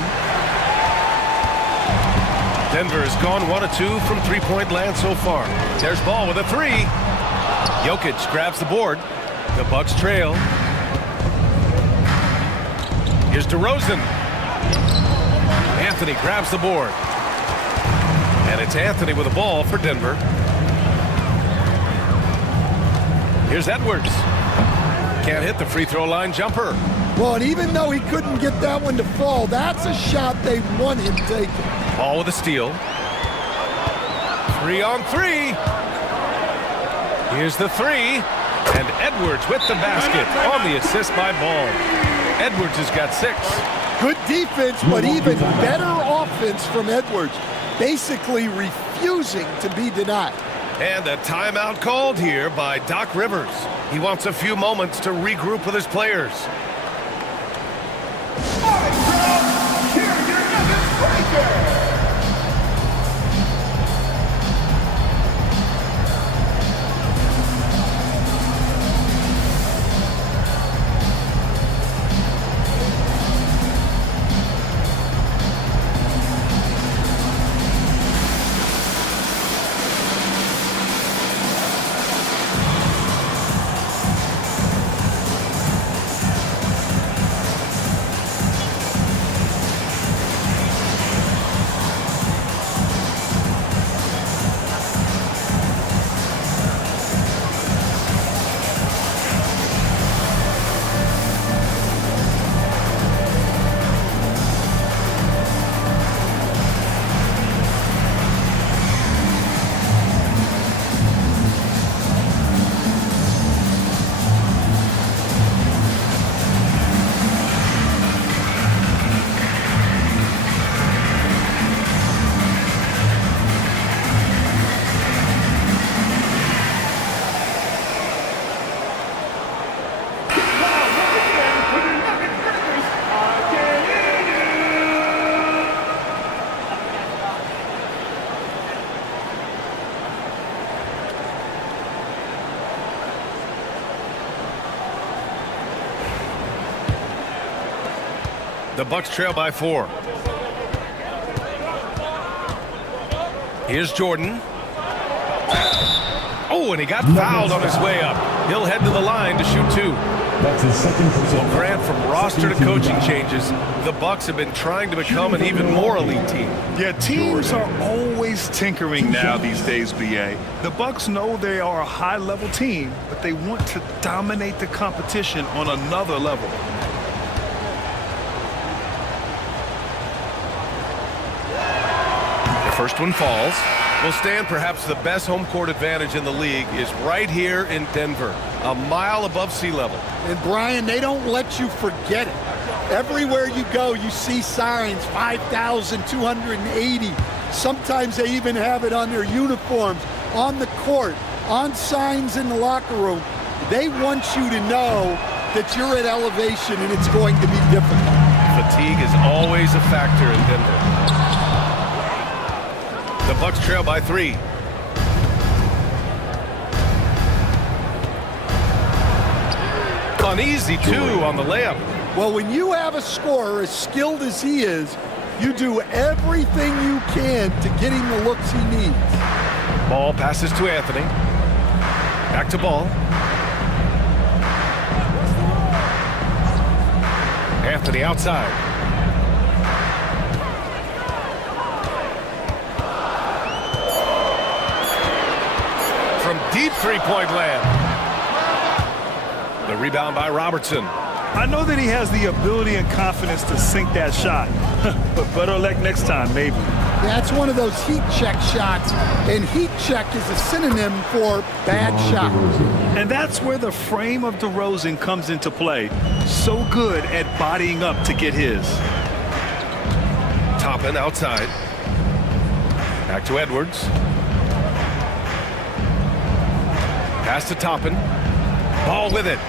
Denver has gone 1 of 2 from three-point land so far. There's Ball with a 3. Jokic grabs the board. The Bucks trail. Here's DeRozan. Anthony grabs the board. And it's Anthony with the ball for Denver. Here's Edwards. Can't hit the free throw line jumper. Well, and even though he couldn't get that one to fall, that's a shot they want him taking. Ball with a steal. 3 on 3. Here's the 3. And Edwards with the basket on the assist by Ball. Edwards has got 6. Good defense, but even better offense from Edwards. Basically refusing to be denied. And a timeout called here by Doc Rivers. He wants a few moments to regroup with his players. The Bucks trail by 4. Here's Jordan. Oh, and he got fouled on his way up. He'll head to the line to shoot 2. That's his second. So Grant, from roster to coaching changes, the Bucks have been trying to become an even more elite team. Yeah, teams are always tinkering now these days, BA. The Bucks know they are a high-level team, but they want to dominate the competition on another level. The first one falls. Will stand. Perhaps the best home court advantage in the league is right here in Denver, a mile above sea level. And Brian, they don't let you forget it. Everywhere you go, you see signs, 5,280. Sometimes they even have it on their uniforms, on the court, on signs in the locker room. They want you to know that you're at elevation and it's going to be difficult. Fatigue is always a factor in Denver. The Bucks trail by 3. Uneasy 2 on the layup. Well, when you have a scorer as skilled as he is, you do everything you can to get him the looks he needs. Ball passes to Anthony. Back to Ball. Anthony outside. From deep three-point land. The rebound by Robertson. I know that he has the ability and confidence to sink that shot, but better luck next time, maybe. That's one of those heat check shots, and heat check is a synonym for bad shot. And that's where the frame of DeRozan comes into play. So good at bodying up to get his. Toppin outside. Back to Edwards. Pass to Toppin. Ball with it.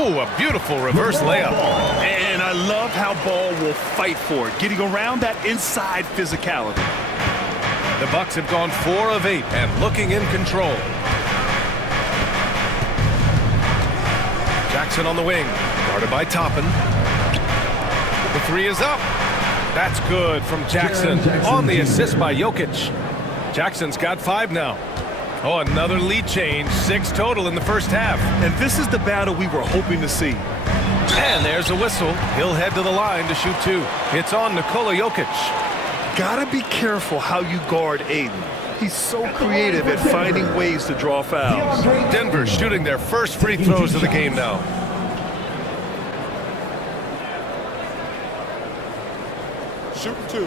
Oh, a beautiful reverse layup. And I love how Ball will fight for it, getting around that inside physicality. The Bucks have gone 4 of 8 and looking in control. Jackson on the wing, guarded by Toppin. The 3 is up. That's good from Jackson on the assist by Jokic. Jackson's got 5 now. Oh, another lead change, 6 total in the first half. And this is the battle we were hoping to see. And there's a whistle. He'll head to the line to shoot 2. It's on Nikola Jokic. Gotta be careful how you guard Aiden. He's so creative at finding ways to draw fouls. Denver shooting their first free throws of the game now. Shoot 2.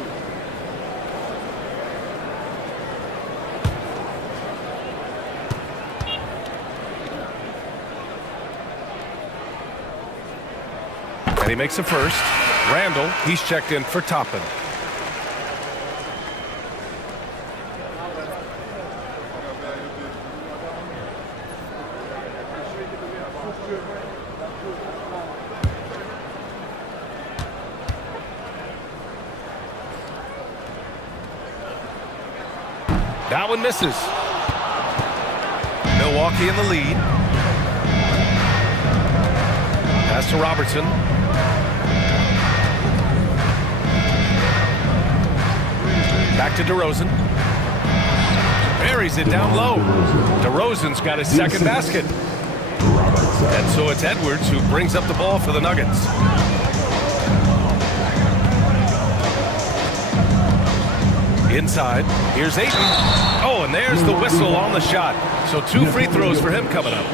And he makes a first. Randall, he's checked in for Toppin. That one misses. Milwaukee in the lead. Pass to Robertson. Back to DeRozan. Buries it down low. DeRozan's got his second basket. And so it's Edwards who brings up the ball for the Nuggets. Inside, here's Ayton. Oh, and there's the whistle on the shot. So 2 free throws for him coming up.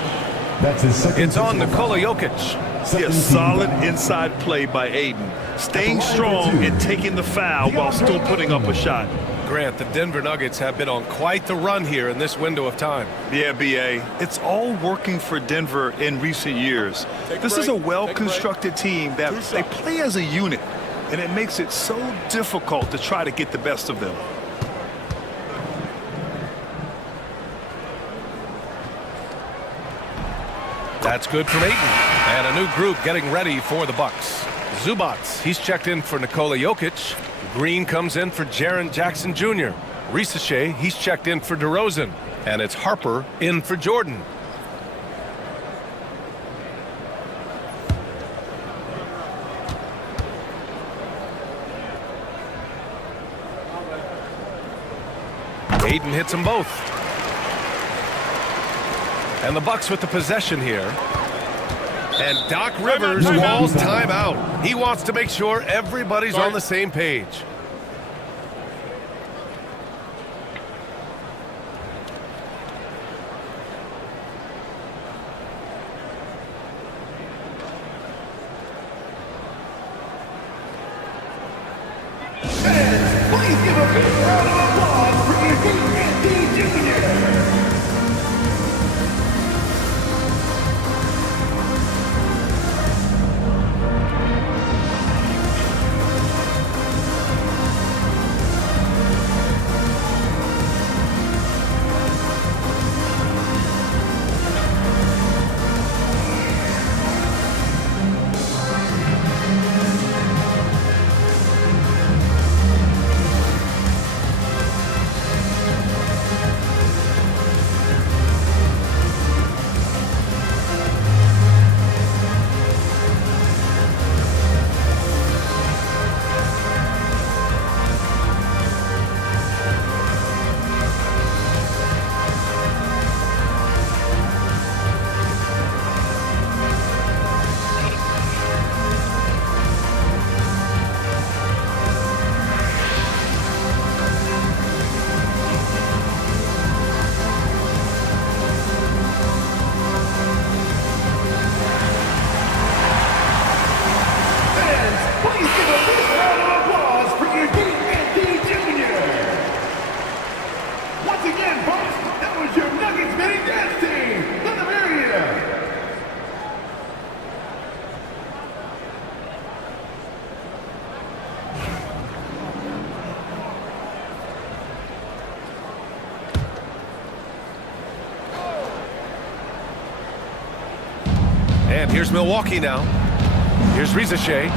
That's his second. It's on Nikola Jokic. Yes, solid inside play by Aiden. Staying strong and taking the foul while still putting up a shot. Grant, the Denver Nuggets have been on quite the run here in this window of time. Yeah, BA. It's all working for Denver in recent years. This is a well-constructed team that they play as a unit, and it makes it so difficult to try to get the best of them. That's good from Ayton. And a new group getting ready for the Bucks. Zubats, he's checked in for Nikola Jokic. Green comes in for Jaren Jackson Jr. Risache, he's checked in for DeRozan. And it's Harper in for Jordan. and hits them both. And the Bucks with the possession here. And Doc Rivers calls timeout. He wants to make sure everybody's on the same page. Please give a big round of applause for your D&D Junior. And here's Milwaukee now. Here's Rizashea.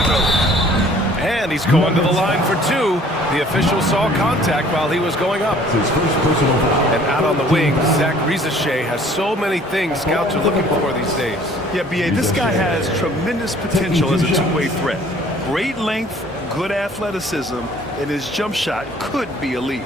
And he's going to the line for two. The official saw contact while he was going up. And out on the wing, Zach Rizashea has so many things scouts are looking for these days. Yeah, B.A., this guy has tremendous potential as a two-way threat. Great length, good athleticism, and his jump shot could be elite.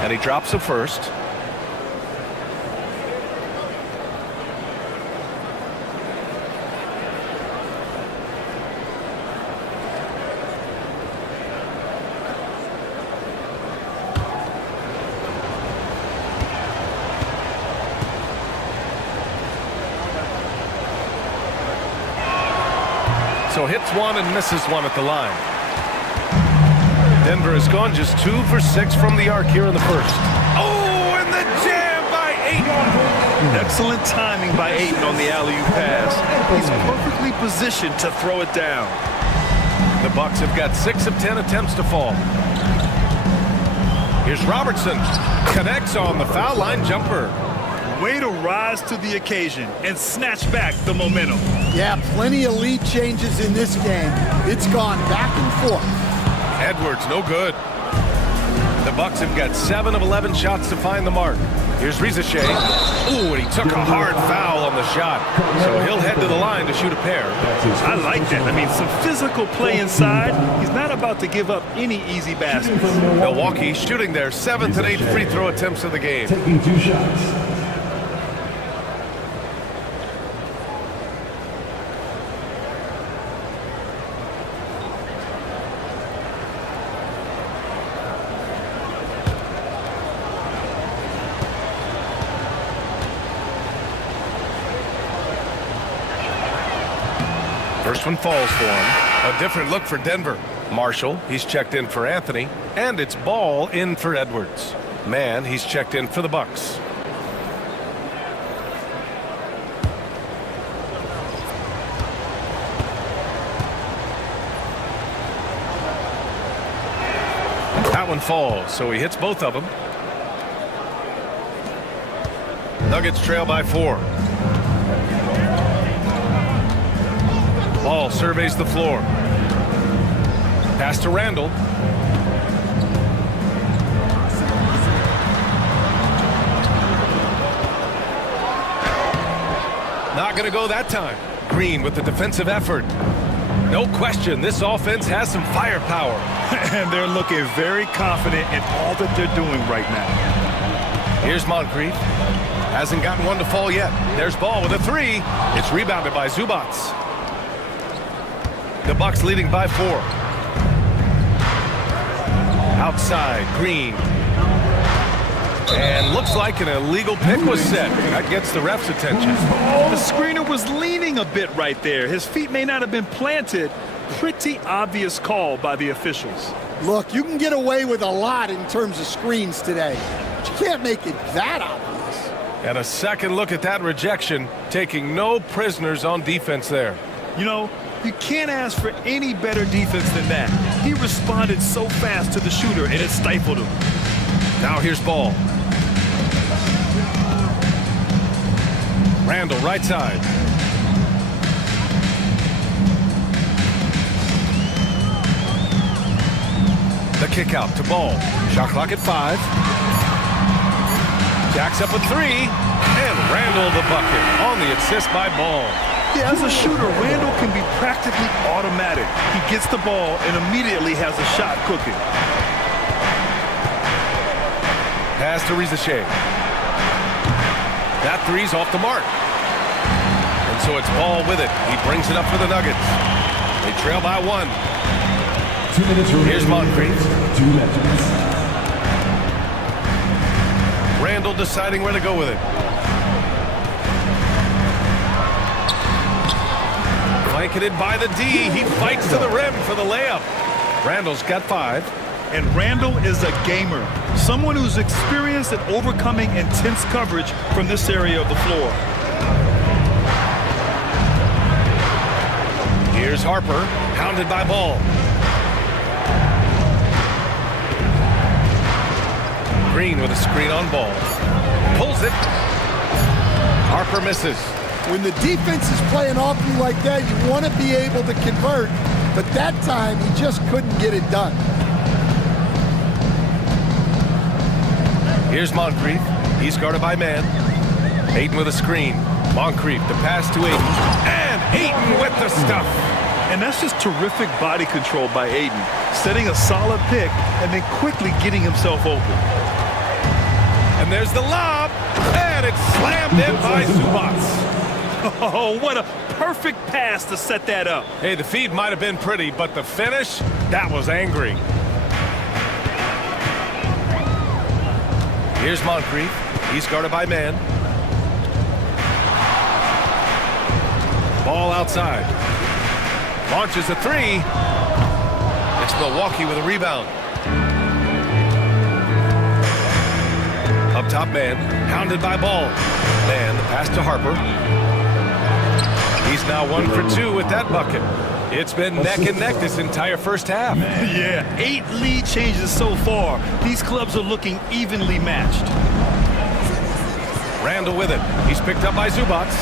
And he drops a first. So hits one and misses one at the line. Denver has gone just 2 for 6 from the arc here in the first. Oh, and the jam by Ayton. Excellent timing by Ayton on the alley-oop pass. He's perfectly positioned to throw it down. The Bucks have got 6 of 10 attempts to fall. Here's Robertson. Connects on the foul line jumper. Way to rise to the occasion and snatch back the momentum. Yeah, plenty of lead changes in this game. It's gone back and forth. Edwards, no good. The Bucks have got 7 of 11 shots to find the mark. Here's Rizashea. Ooh, and he took a hard foul on the shot. So he'll head to the line to shoot a pair. I like that. I mean, some physical play inside. He's not about to give up any easy baskets. Milwaukee shooting their 7th and 8th free throw attempts of the game. Taking 2 shots. First one falls for him. A different look for Denver. Marshall, he's checked in for Anthony. And it's Ball in for Edwards. Man, he's checked in for the Bucks. That one falls, so he hits both of them. Nuggets trail by 4. Ball surveys the floor. Pass to Randall. Not going to go that time. Green with the defensive effort. No question, this offense has some firepower. And they're looking very confident in all that they're doing right now. Here's Moncrief. Hasn't gotten one to fall yet. There's ball with a three. It's rebounded by Zubats. The Bucks leading by 4. Outside, Green. And looks like an illegal pick was set. That gets the ref's attention. The screener was leaning a bit right there. His feet may not have been planted. Pretty obvious call by the officials. Look, you can get away with a lot in terms of screens today, but you can't make it that obvious. And a second look at that rejection, taking no prisoners on defense there. You know, you can't ask for any better defense than that. He responded so fast to the shooter, and it stifled him. Now here's ball. Randall, right side. The kick out to Ball. Shot clock at 5. Jacks up a 3. And Randall the bucket on the assist by Ball. Yeah, as a shooter, Randall can be practically automatic. He gets the ball and immediately has a shot cooking. Pass to Rizachet. That three's off the mark. And so it's Ball with it. He brings it up for the Nuggets. They trail by 1. 2 minutes remaining. Here's Moncrief. 2 minutes. Randall deciding where to go with it. Blanketed by the D. He fights to the rim for the layup. Randall's got 5. And Randall is a gamer. Someone who's experienced at overcoming intense coverage from this area of the floor. Here's Harper, pounded by Ball. Green with a screen on Ball. Pulls it. Harper misses. When the defense is playing off you like that, you want to be able to convert, but that time he just couldn't get it done. Here's Moncrief. He's guarded by man. Ayton with a screen. Moncrief, the pass to Ayton. And Ayton with the stuff. And that's just terrific body control by Ayton. Setting a solid pick and then quickly getting himself open. And there's the lob. And it's slammed in by Zubats. Oh, what a perfect pass to set that up. Hey, the feed might have been pretty, but the finish, that was angry. Here's Moncrief. He's guarded by man. Ball outside. Launches a 3. It's Milwaukee with a rebound. Up top man. Hounded by Ball. Man, the pass to Harper. He's now 1 for 2 with that bucket. It's been neck and neck this entire first half. Yeah, 8 lead changes so far. These clubs are looking evenly matched. Randall with it. He's picked up by Zubats.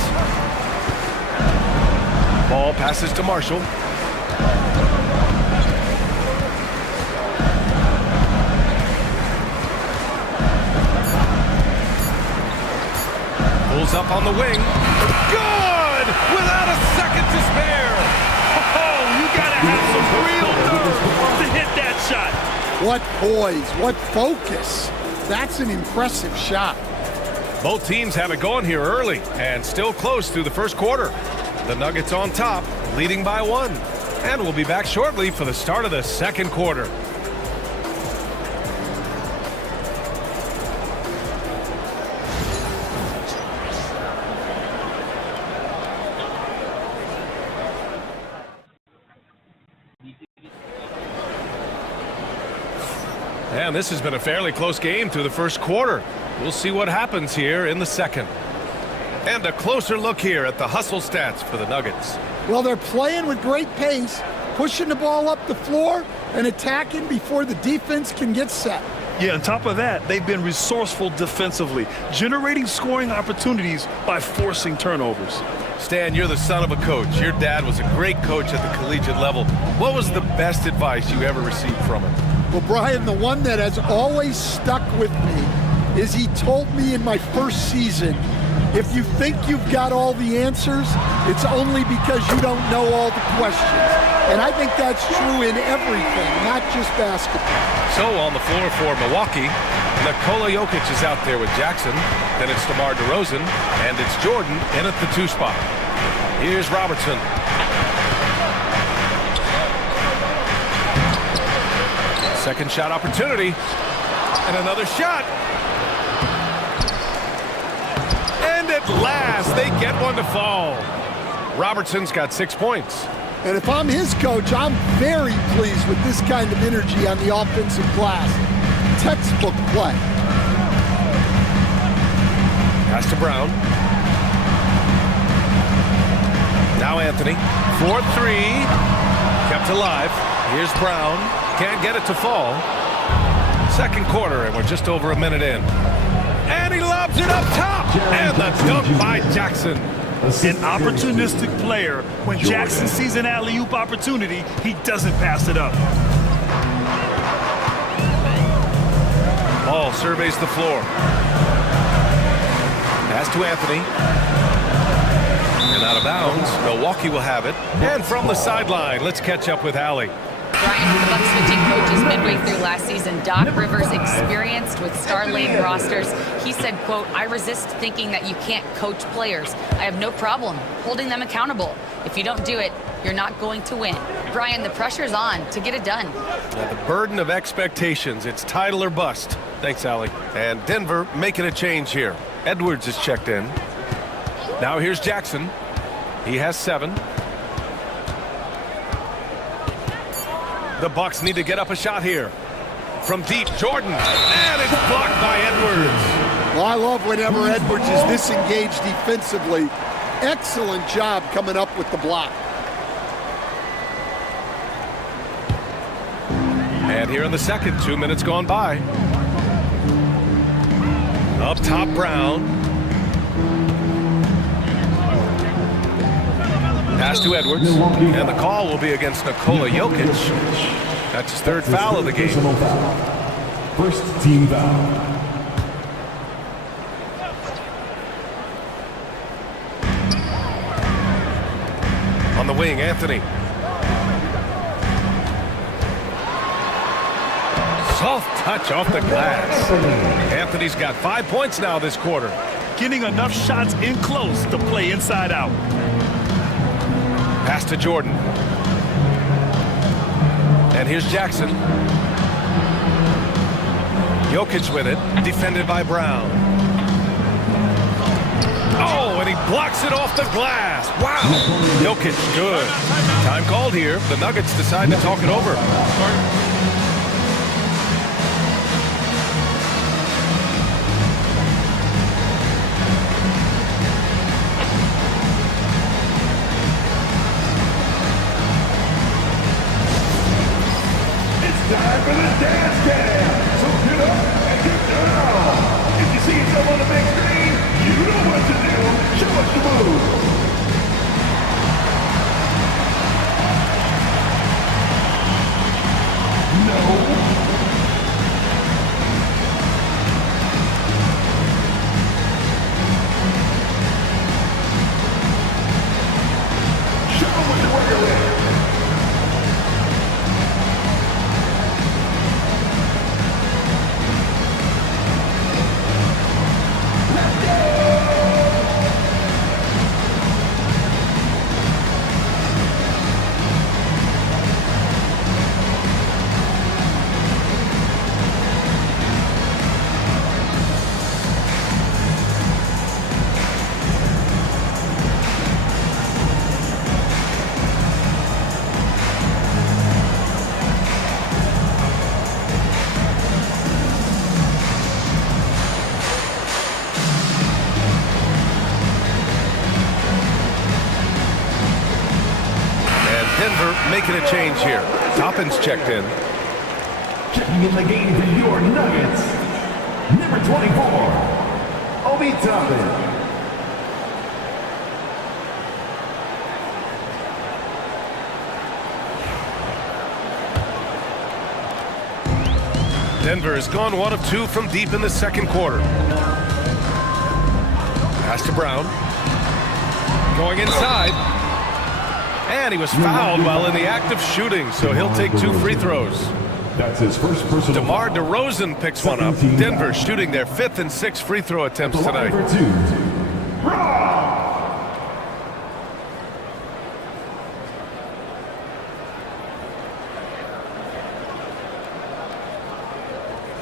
Ball passes to Marshall. Pulls up on the wing. Good! Without a second to spare. Oh, you gotta have some real nerve to hit that shot. What poise, what focus. That's an impressive shot. Both teams have it going here early and still close through the first quarter. The Nuggets on top, leading by 1. And we'll be back shortly for the start of the second quarter. And this has been a fairly close game through the first quarter. We'll see what happens here in the second. And a closer look here at the hustle stats for the Nuggets. Well, they're playing with great pace, pushing the ball up the floor and attacking before the defense can get set. Yeah, on top of that, they've been resourceful defensively, generating scoring opportunities by forcing turnovers. Stan, you're the son of a coach. Your dad was a great coach at the collegiate level. What was the best advice you ever received from him? Well, Brian, the one that has always stuck with me is he told me in my first season, If you think you've got all the answers, it's only because you don't know all the questions. And I think that's true in everything, not just basketball. So on the floor for Milwaukee, Nikola Jokic is out there with Jackson. Then it's DeMar DeRozan, and it's Jordan in at the 2 spot. Here's Robertson. Second shot opportunity. And another shot. And at last, they get one to fall. Robertson's got 6 points. And if I'm his coach, I'm very pleased with this kind of energy on the offensive glass. Textbook play. Pass to Brown. Now Anthony. 4-3. Kept alive. Here's Brown. Can't get it to fall. Second quarter, and we're just over a minute in. And he lobs it up top. And the dunk by Jackson. An opportunistic player. When Jackson sees an alley-oop opportunity, he doesn't pass it up. Ball surveys the floor. Pass to Anthony. And out of bounds. Milwaukee will have it. And from the sideline, let's catch up with Allie. Brian, the Bucks switching coaches midway through last season. Doc Rivers, experienced with star-laden rosters. He said, quote, "I resist thinking that you can't coach players. I have no problem holding them accountable. If you don't do it, you're not going to win." Brian, the pressure's on to get it done. Now the burden of expectations. It's title or bust. Thanks, Allie. And Denver making a change here. Edwards is checked in. Now here's Jackson. He has 7. The Bucks need to get up a shot here. From deep, Jordan. And it's blocked by Edwards. Well, I love whenever Edwards is disengaged defensively. Excellent job coming up with the block. And here in the second, 2 minutes gone by. Up top, Brown. Pass to Edwards. And the call will be against Nikola Jokic. That's his 3rd foul of the game. First team foul. On the wing, Anthony. Soft touch off the glass. Anthony's got 5 points now this quarter. Getting enough shots in close to play inside out. Pass to Jordan. And here's Jackson. Jokic with it. Defended by Brown. Oh, and he blocks it off the glass. Wow. Jokic, good. Time called here. The Nuggets decide to talk it over. Time for the dance cam. So get up and get down. If you see yourself on the big screen, you know what to do. Show us your move. No. Show them what you're working with. Denver making a change here. Toppin's checked in. Checking in the game for your Nuggets, number 24, Obi Toppin. Denver has gone 1 of 2 from deep in the second quarter. Pass to Brown. Going inside. And he was fouled while in the act of shooting, so he'll take 2 free throws. That's his first personal DeMar DeRozan picks one up. Denver shooting their 5th and 6th free throw attempts tonight.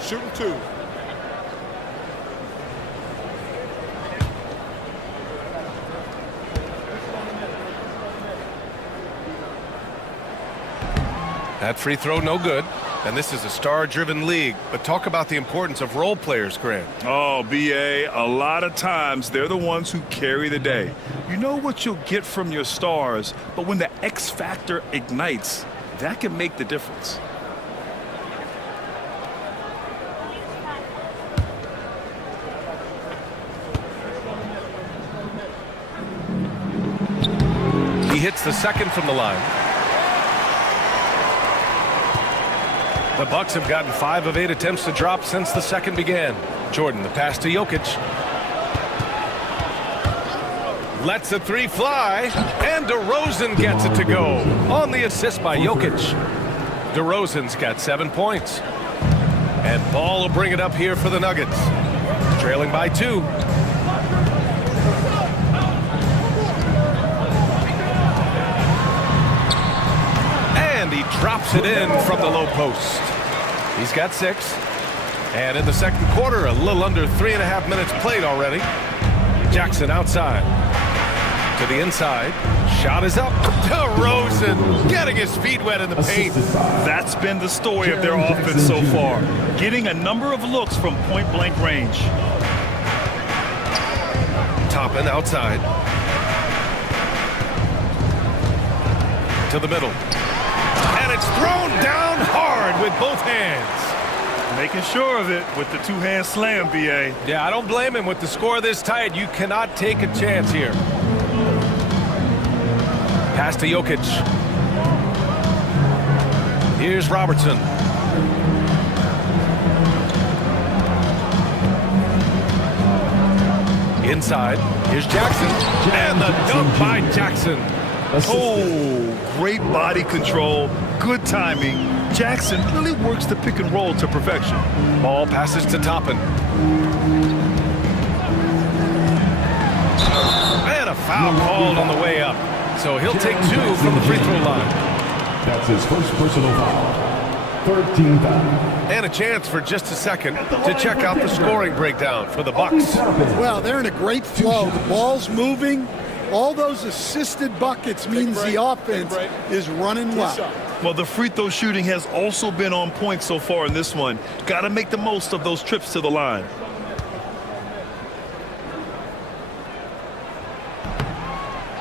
Shooting 2. That free throw no good. And this is a star-driven league. But talk about the importance of role players, Grant. Oh, B.A., a lot of times they're the ones who carry the day. You know what you'll get from your stars, but when the X factor ignites, that can make the difference. He hits the second from the line. The Bucks have gotten 5 of 8 attempts to drop since the second began. Jordan, the pass to Jokic. Lets the 3 fly, and DeRozan gets it to go on the assist by Jokic. DeRozan's got 7 points. And Ball will bring it up here for the Nuggets. Trailing by 2. And he drops it in from the low post. He's got 6. And in the second quarter, a little under 3.5 minutes played already. Jackson outside. To the inside. Shot is up. DeRozan getting his feet wet in the paint. That's been the story of their offense so far. Getting a number of looks from point-blank range. Toppin outside. To the middle. And it's thrown down hard with both hands. Making sure of it with the 2-hand slam, B.A. Yeah, I don't blame him. With the score this tight, you cannot take a chance here. Pass to Jokic. Here's Robertson. Inside. Here's Jackson. And the dunk by Jackson. Oh, great body control, good timing. Jackson really works the pick and roll to perfection. Ball passes to Toppin. And a foul called on the way up. So he'll take 2 from the free throw line. That's his first personal foul. 13 foul. And a chance for just a second to check out the scoring breakdown for the Bucks. Well, they're in a great flow. The ball's moving. All those assisted buckets means the offense is running well. Well, the free throw shooting has also been on point so far in this one. Got to make the most of those trips to the line.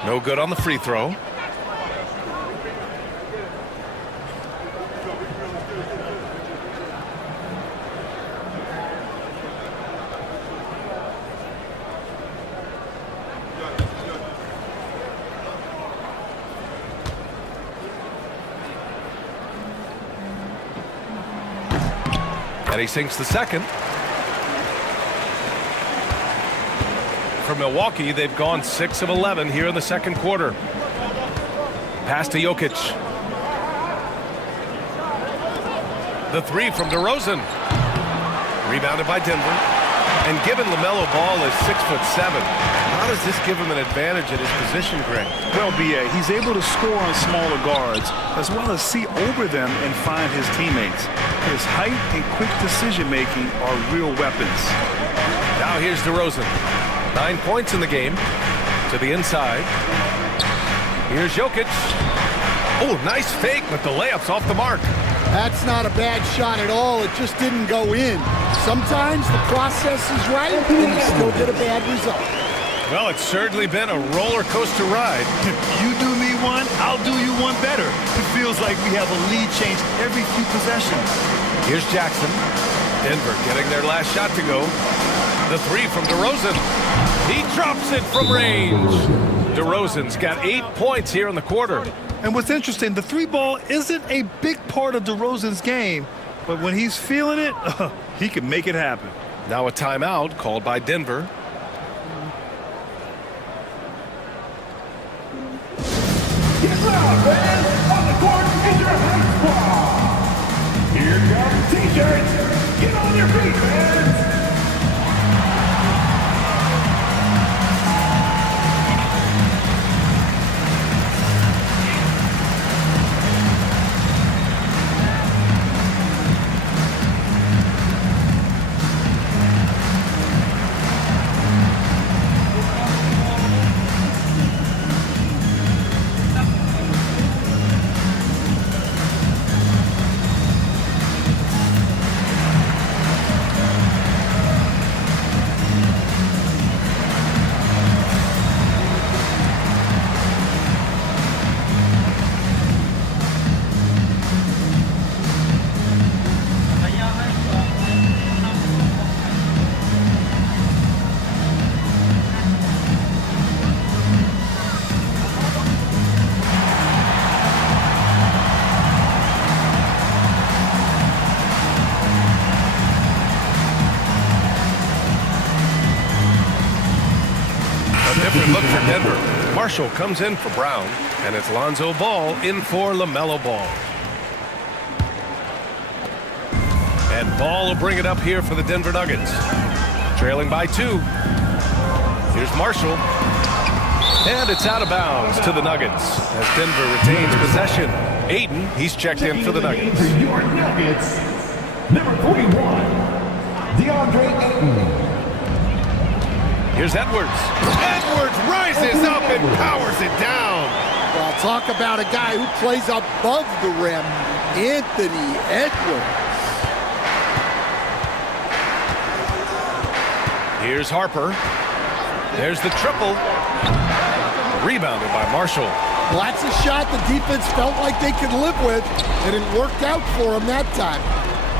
No good on the free throw. And he sinks the second. For Milwaukee, they've gone 6 of 11 here in the second quarter. Pass to Jokic. The 3 from DeRozan. Rebounded by Denver. And given LaMelo Ball is 6'7", how does this give him an advantage at his position, Greg? Well, B.A., he's able to score on smaller guards, as well as see over them and find his teammates. His height and quick decision-making are real weapons. Now here's DeRozan. 9 points in the game. To the inside. Here's Jokic. Oh, nice fake, but the layup's off the mark. That's not a bad shot at all. It just didn't go in. Sometimes the process is right, and you still get a bad result. Well, it's certainly been a roller coaster ride. You do me one, I'll do you one better. It feels like we have a lead change every few possessions. Here's Jackson. Denver getting their last shot to go. The 3 from DeRozan. He drops it from range. DeRozan's got 8 points here in the quarter. And what's interesting, the 3-ball isn't a big part of DeRozan's game, but when he's feeling it, he can make it happen. Now a timeout called by Denver. Get loud, man! On the court is your high squad! Here comes T-shirts! Get on your feet, man! Different look for Denver. Marshall comes in for Brown, and it's Lonzo Ball in for LaMelo Ball. And Ball will bring it up here for the Denver Nuggets. Trailing by 2. Here's Marshall. And it's out of bounds to the Nuggets as Denver retains possession. Ayton, he's checked in for the Nuggets. For your Nuggets, number 41, DeAndre Ayton. Here's Edwards. Edwards rises up and powers it down. Well, talk about a guy who plays above the rim, Anthony Edwards. Here's Harper. There's the triple. Rebounded by Marshall. Well, that's a shot the defense felt like they could live with, and it worked out for them that time.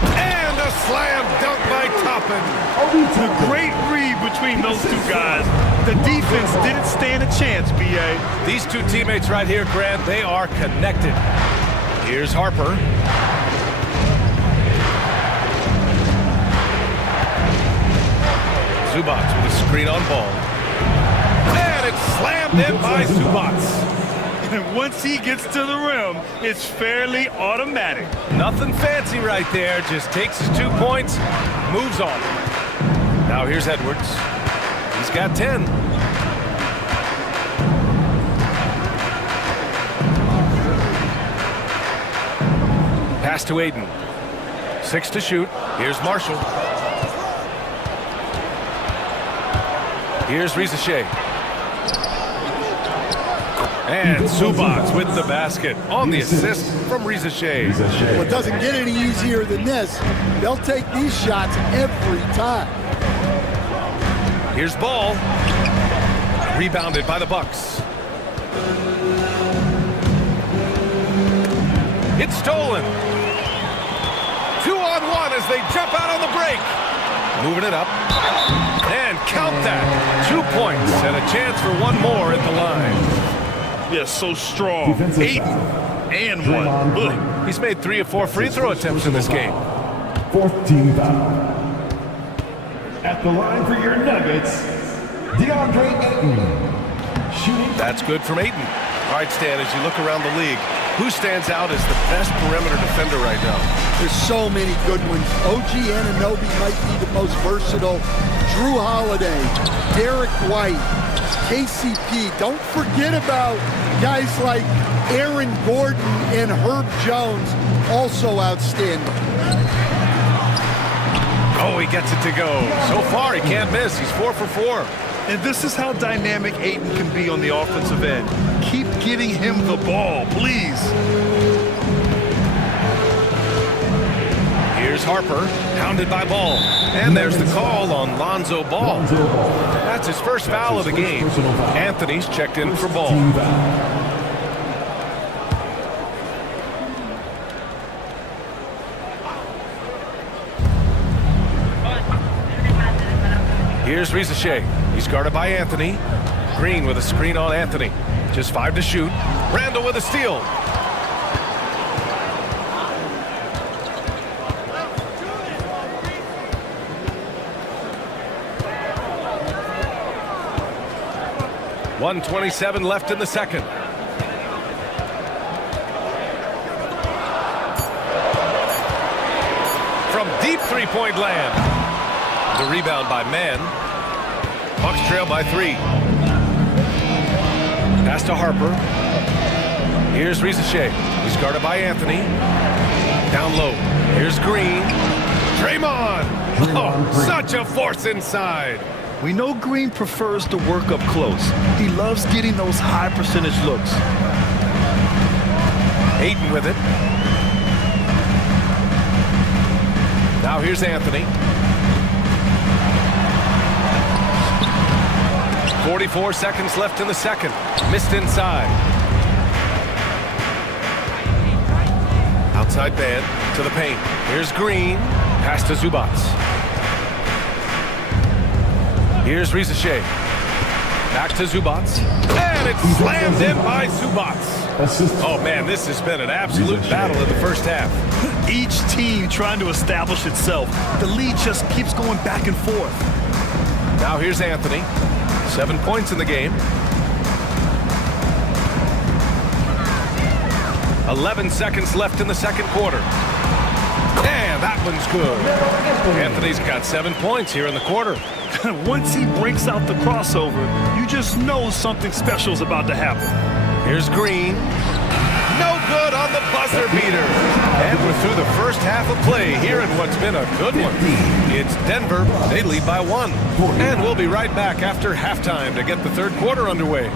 And a slam dunk by Toppin. A great read between those two guys. The defense didn't stand a chance, B.A. These two teammates right here, Grant, they are connected. Here's Harper. Zubac with a screen on Ball. And it's slammed in by Zubac. And once he gets to the rim, it's fairly automatic. Nothing fancy right there. Just takes his 2 points, moves on. Now here's Edwards. He's got 10. Pass to Ayton. 6 to shoot. Here's Marshall. Here's Rizachet. And Zubac with the basket on the assist from Rizachet. Well, it doesn't get any easier than this. They'll take these shots every time. Here's Ball. Rebounded by the Bucks. It's stolen. 2-on-1 as they jump out on the break. Moving it up. And count that. 2 points and a chance for one more at the line. Yes, so strong. 8 and 1. Ugh. He's made 3 or 4 free throw attempts in this game. 4th team foul. At the line for your Nuggets, DeAndre Ayton. Shooting. That's good from Ayton. All right, Stan, as you look around the league, who stands out as the best perimeter defender right now? There's so many good ones. OG Anunoby might be the most versatile. Drew Holiday, Derek White, KCP. Don't forget about guys like Aaron Gordon and Herb Jones, also outstanding. Oh, he gets it to go. So far, he can't miss. He's 4 for 4. And this is how dynamic Ayton can be on the offensive end. Keep getting him the ball, please. Here's Harper, hounded by Ball. And there's the call on Lonzo Ball. That's his first foul of the game. Anthony's checked in for Ball. Here's Rizachet. He's guarded by Anthony. Green with a screen on Anthony. Just 5 to shoot. Randall with a steal. 1:27 left in the second. From deep three-point land. The rebound by Mann. Bucks trail by 3. Pass to Harper. Here's Rizachet. He's guarded by Anthony. Down low. Here's Green. Draymond. Oh, such a force inside. We know Green prefers to work up close. He loves getting those high percentage looks. Ayton with it. Now here's Anthony. 44 seconds left in the second. Missed inside. Outside Mann to the paint. Here's Green. Pass to Zubac. Here's Rizachet. Back to Zubac. And it's slammed in by Zubac. Oh, man, this has been an absolute battle in the first half. Each team trying to establish itself. The lead just keeps going back and forth. Now here's Anthony. 7 points in the game. 11 seconds left in the second quarter. And that one's good. Anthony's got 7 points here in the quarter. Once he breaks out the crossover, you just know something special is about to happen. Here's Green. No good on the buzzer beater. And we're through the first half of play here in what's been a good one. It's Denver. They lead by 1. And we'll be right back after halftime to get the third quarter underway.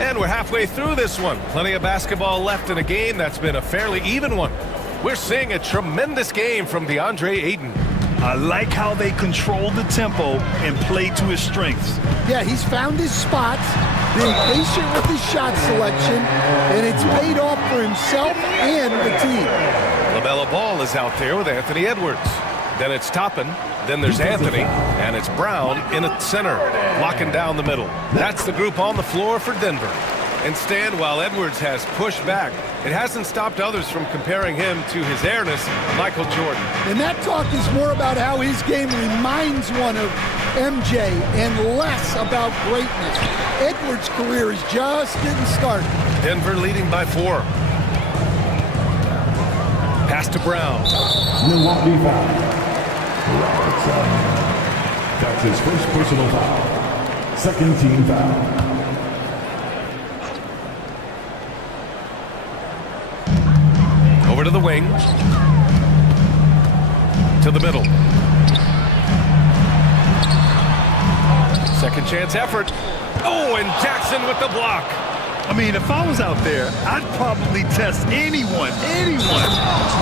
And we're halfway through this one. Plenty of basketball left in a game that's been a fairly even one. We're seeing a tremendous game from DeAndre Ayton. I like how they control the tempo and play to his strengths. Yeah, he's found his spots, been patient with his shot selection, and it's paid off for himself and the team. LaMelo Ball is out there with Anthony Edwards. Then it's Toppin. Then there's Anthony, and it's Brown in the center, locking down the middle. That's the group on the floor for Denver. And Stan, while Edwards has pushed back, it hasn't stopped others from comparing him to his airness, Michael Jordan. And that talk is more about how his game reminds one of MJ and less about greatness. Edwards' career is just getting started. Denver leading by 4. Pass to Brown. Milwaukee foul. Robertson. That's his first personal foul. Second team foul. Over to the wing. To the middle. Second chance effort. Oh, and Jackson with the block. I mean, if I was out there, I'd probably test anyone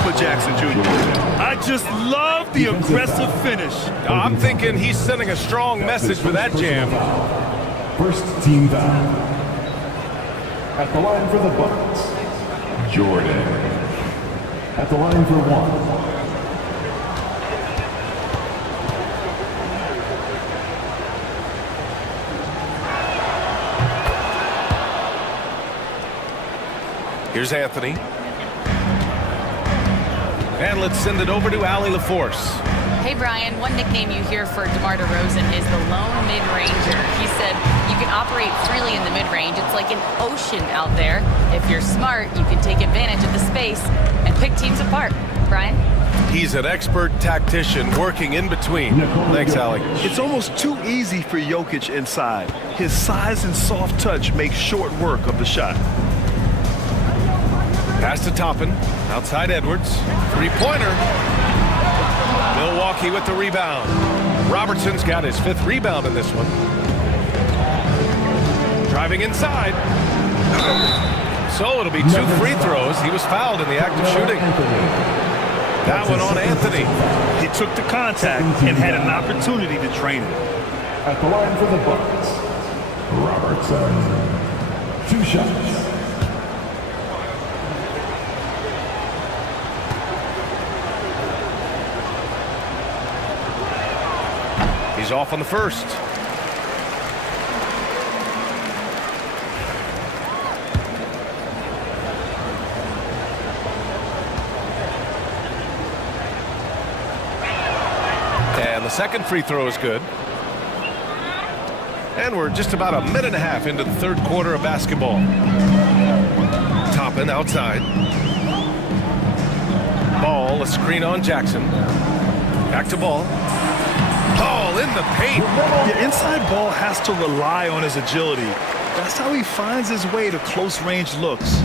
for Jackson Jr. I just love the aggressive finish. I'm thinking he's sending a strong message with that jam. First team foul. At the line for the Bucks, Jordan. At the line for 1. Here's Anthony. And let's send it over to Allie LaForce. Hey, Brian, one nickname you hear for DeMar DeRozan is the lone mid-ranger. He said you can operate freely in the mid-range. It's like an ocean out there. If you're smart, you can take advantage of the space and pick teams apart. Brian? He's an expert tactician working in between. Thanks, Allie. It's almost too easy for Jokic inside. His size and soft touch make short work of the shot. Pass to Toppin. Outside Edwards. Three-pointer. Milwaukee with the rebound. Robertson's got his 5th rebound in this one. Driving inside. So it'll be 2 free throws. He was fouled in the act of shooting. That one on Anthony. He took the contact and had an opportunity to drain it. At the line for the Bucks, Robertson. 2 shots. He's off on the first. And the second free throw is good. And we're just about a minute and a half into the 3rd quarter of basketball. Toppin outside. Ball, a screen on Jackson. Back to Ball. Ball in the paint. The inside Ball has to rely on his agility. That's how he finds his way to close-range looks.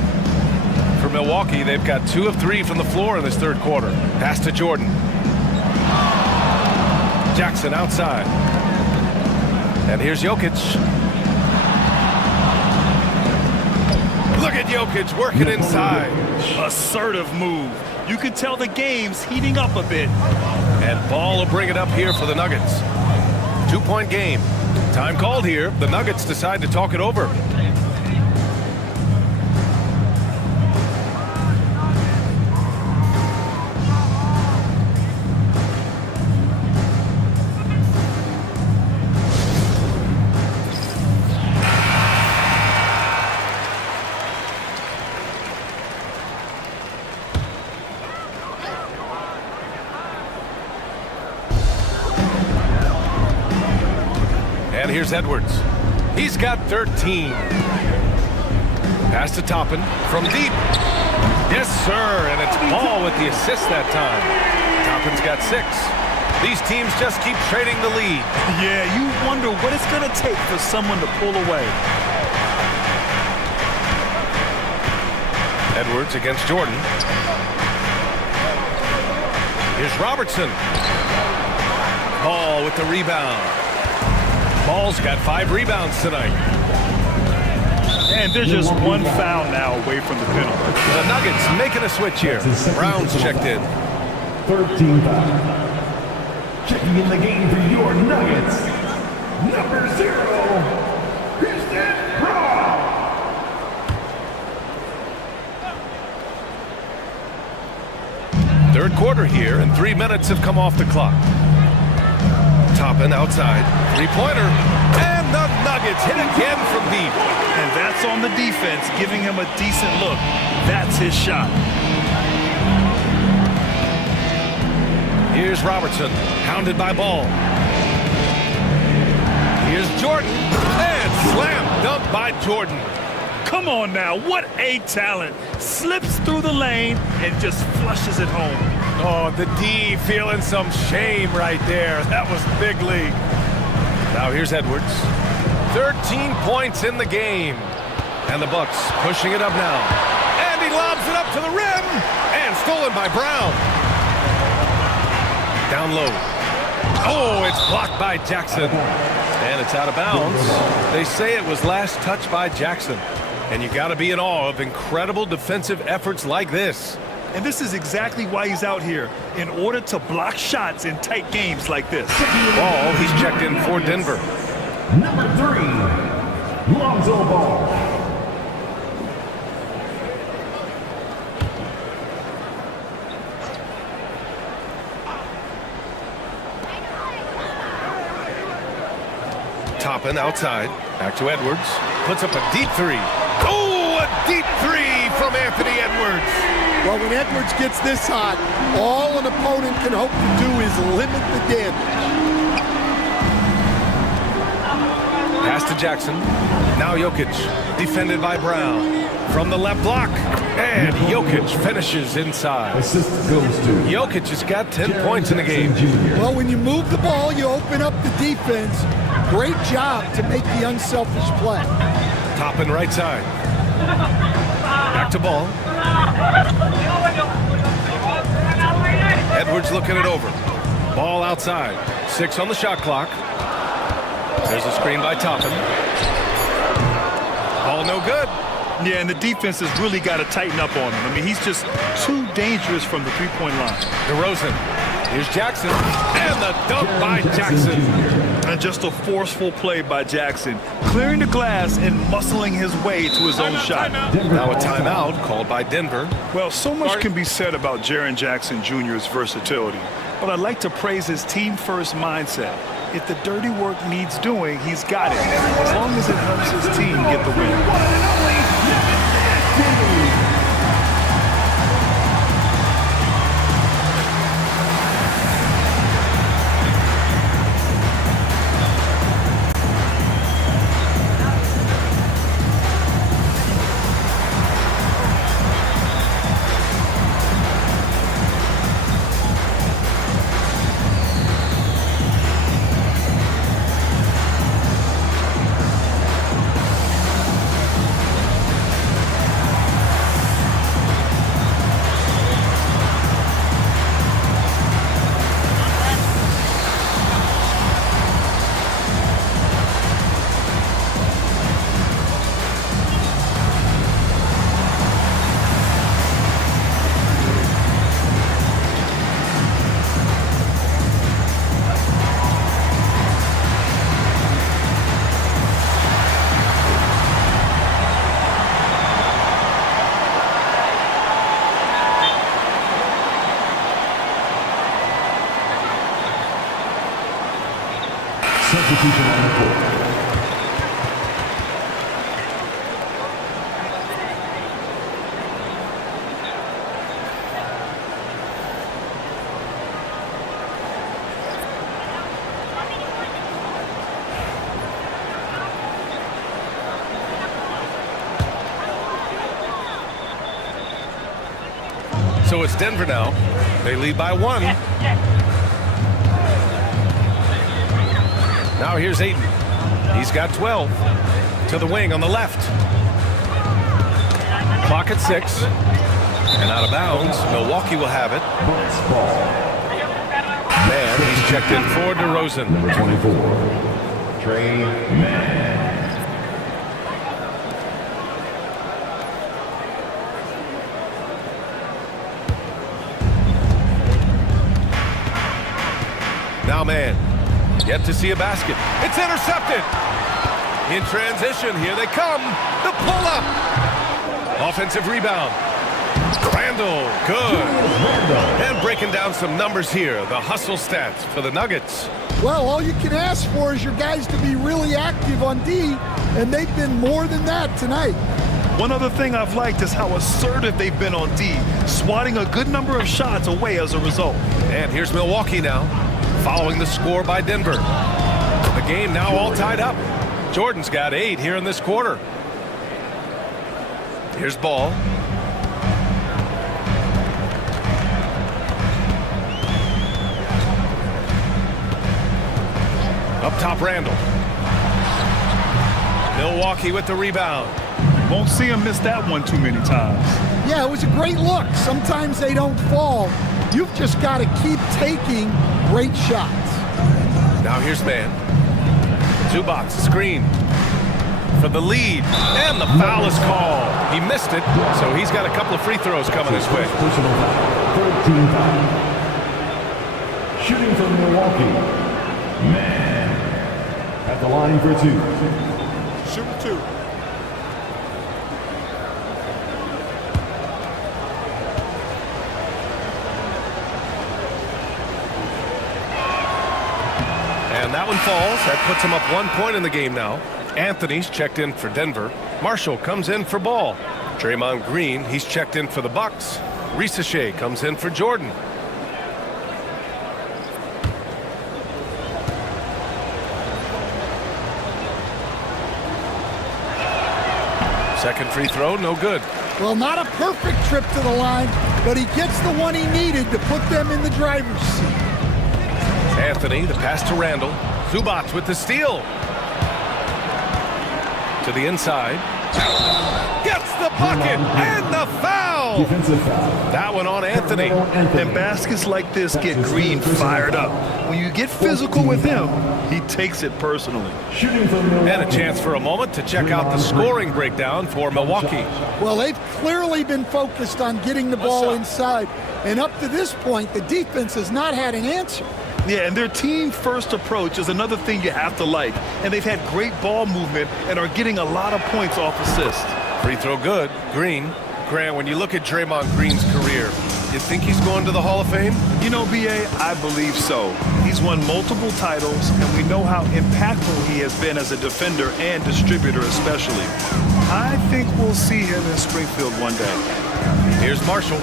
For Milwaukee, they've got 2 of 3 from the floor in this 3rd quarter. Pass to Jordan. Jackson outside. And here's Jokic. Look at Jokic working inside. Assertive move. You can tell the game's heating up a bit. And Ball will bring it up here for the Nuggets. 2-point game. Time called here. The Nuggets decide to talk it over. And here's Edwards. He's got 13. Pass to Toppin from deep. Yes, sir. And it's Ball with the assist that time. Toppin's got 6. These teams just keep trading the lead. Yeah, you wonder what it's going to take for someone to pull away. Edwards against Jordan. Here's Robertson. Ball with the rebound. Ball's got 5 rebounds tonight. And there's just 1 foul now away from the penalty. The Nuggets making a switch here. Brown's checked in. 3rd team foul. Checking in the game for your Nuggets, number 0, Houston Brown. Third quarter here, and 3 minutes have come off the clock. Toppin outside, 3-pointer, and the Nuggets hit again from deep. And that's on the defense, giving him a decent look. That's his shot. Here's Robertson, hounded by Ball. Here's Jordan, and slam dunk by Jordan. Come on now, what a talent. Slips through the lane and just flushes it home. Oh, the D feeling some shame right there. That was big league. Now here's Edwards. 13 points in the game. And the Bucks pushing it up now. And he lobs it up to the rim. And stolen by Brown. Down low. Oh, it's blocked by Jackson. And it's out of bounds. They say it was last touched by Jackson. And you got to be in awe of incredible defensive efforts like this. And this is exactly why he's out here, in order to block shots in tight games like this. Ball, he's checked in for Denver. Number 3, Lonzo Ball. Toppin outside. Back to Edwards. Puts up a deep 3. Oh, a deep 3 from Anthony Edwards. Well, when Edwards gets this hot, all an opponent can hope to do is limit the damage. Pass to Jackson. Now Jokic, defended by Brown. from the left block. And Jokic finishes inside. Assist goes to Jokic has got 10 points in the game. Well, when you move the ball, you open up the defense. Great job to make the unselfish play. Top and right side. Back to ball. Edwards looking it over. Ball outside. 6 on the shot clock. There's a screen by Toppin. Ball no good. Yeah, and the defense has really got to tighten up on him. I mean, he's just too dangerous from the three-point line. DeRozan. Here's Jackson. And the dunk by Jackson. And just a forceful play by Jackson, clearing the glass and muscling his way to his own shot. Now a timeout called by Denver. Well, so much can be said about Jaren Jackson Jr.'s versatility, but I'd like to praise his team-first mindset. If the dirty work needs doing, he's got it, as long as it helps his team get the win. Substitution on the court. So it's Denver now. They lead by 1. Now here's Ayton. He's got 12. To the wing on the left. Clock at 6. And out of bounds. Milwaukee will have it. Man, he's checked in for DeRozan. Number 24, Trey Mann. Now man, yet to see a basket. It's intercepted. In transition, here they come. The pull-up. Offensive rebound. Randall, good. And breaking down some numbers here. The hustle stats for the Nuggets. Well, all you can ask for is your guys to be really active on D, and they've been more than that tonight. One other thing I've liked is how assertive they've been on D, swatting a good number of shots away as a result. And here's Milwaukee now, following the score by Denver. The game now all tied up. Jordan's got 8 here in this quarter. Here's Ball. Up top, Randall. Milwaukee with the rebound. Won't see him miss that one too many times. Yeah, it was a great look. Sometimes they don't fall. You've just got to keep taking great shots. Now here's man. Zubac, screen for the lead. And the foul is called. He missed it, so he's got a couple of free throws coming his way. Personal foul, 13 foul. Shooting from Milwaukee, Man. At the line for 2. Shooting 2. And that one falls. That puts him up 1 point in the game now. Anthony's checked in for Denver. Marshall comes in for Ball. Draymond Green, he's checked in for the Bucks. Risacher comes in for Jordan. Second free throw, no good. Well, not a perfect trip to the line, but he gets the one he needed to put them in the driver's seat. Anthony, the pass to Randall. Zubac with the steal. To the inside. Gets the bucket and the foul. Defensive foul. That one on Anthony. And baskets like this get Green fired up. When you get physical with him, he takes it personally. Shooting from Milwaukee. And a chance for a moment to check out the scoring breakdown for Milwaukee. Well, they've clearly been focused on getting the ball inside, and up to this point, the defense has not had an answer. Yeah, and their team-first approach is another thing you have to like. And they've had great ball movement and are getting a lot of points off assists. Free throw good. Green. Grant, when you look at Draymond Green's career, you think he's going to the Hall of Fame? You know, B.A., I believe so. He's won multiple titles, and we know how impactful he has been as a defender and distributor especially. I think we'll see him in Springfield one day. Here's Marshall.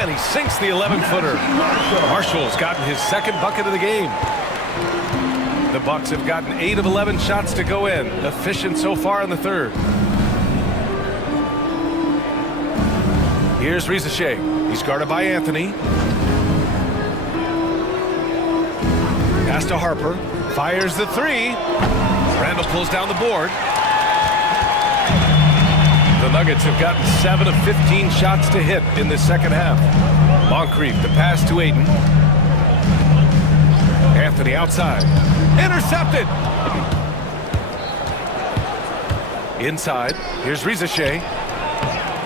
And he sinks the 11-footer. Marshall's gotten his second bucket of the game. The Bucks have gotten 8 of 11 shots to go in. Efficient so far in the third. Here's Rizachet. He's guarded by Anthony. Pass to Harper. Fires the three. Randall pulls down the board. The Nuggets have gotten 7 of 15 shots to hit in the second half. Moncrief, the pass to Ayton. Anthony outside. Intercepted. Inside. Here's Rizachet.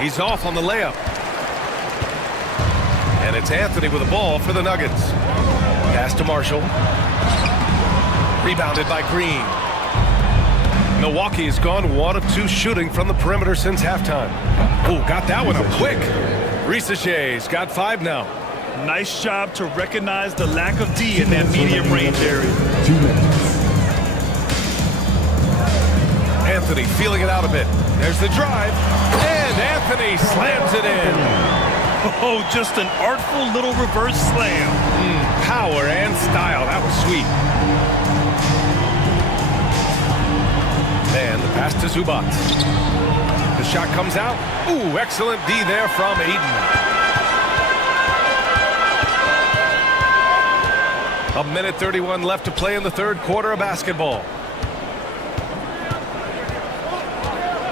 He's off on the layup. And it's Anthony with the ball for the Nuggets. Pass to Marshall. Rebounded by Green. Milwaukee has gone 1 of 2 shooting from the perimeter since halftime. Oh, got that one up quick. Risachet's got 5 now. Nice job to recognize the lack of D in that medium range area. 2 minutes. Anthony feeling it out a bit. There's the drive. And Anthony slams it in. Oh, just an artful little reverse slam. Power and style. That was sweet. And the pass to Zubac. The shot comes out. Ooh, excellent D there from Ayton. A minute 31 left to play in the third quarter of basketball.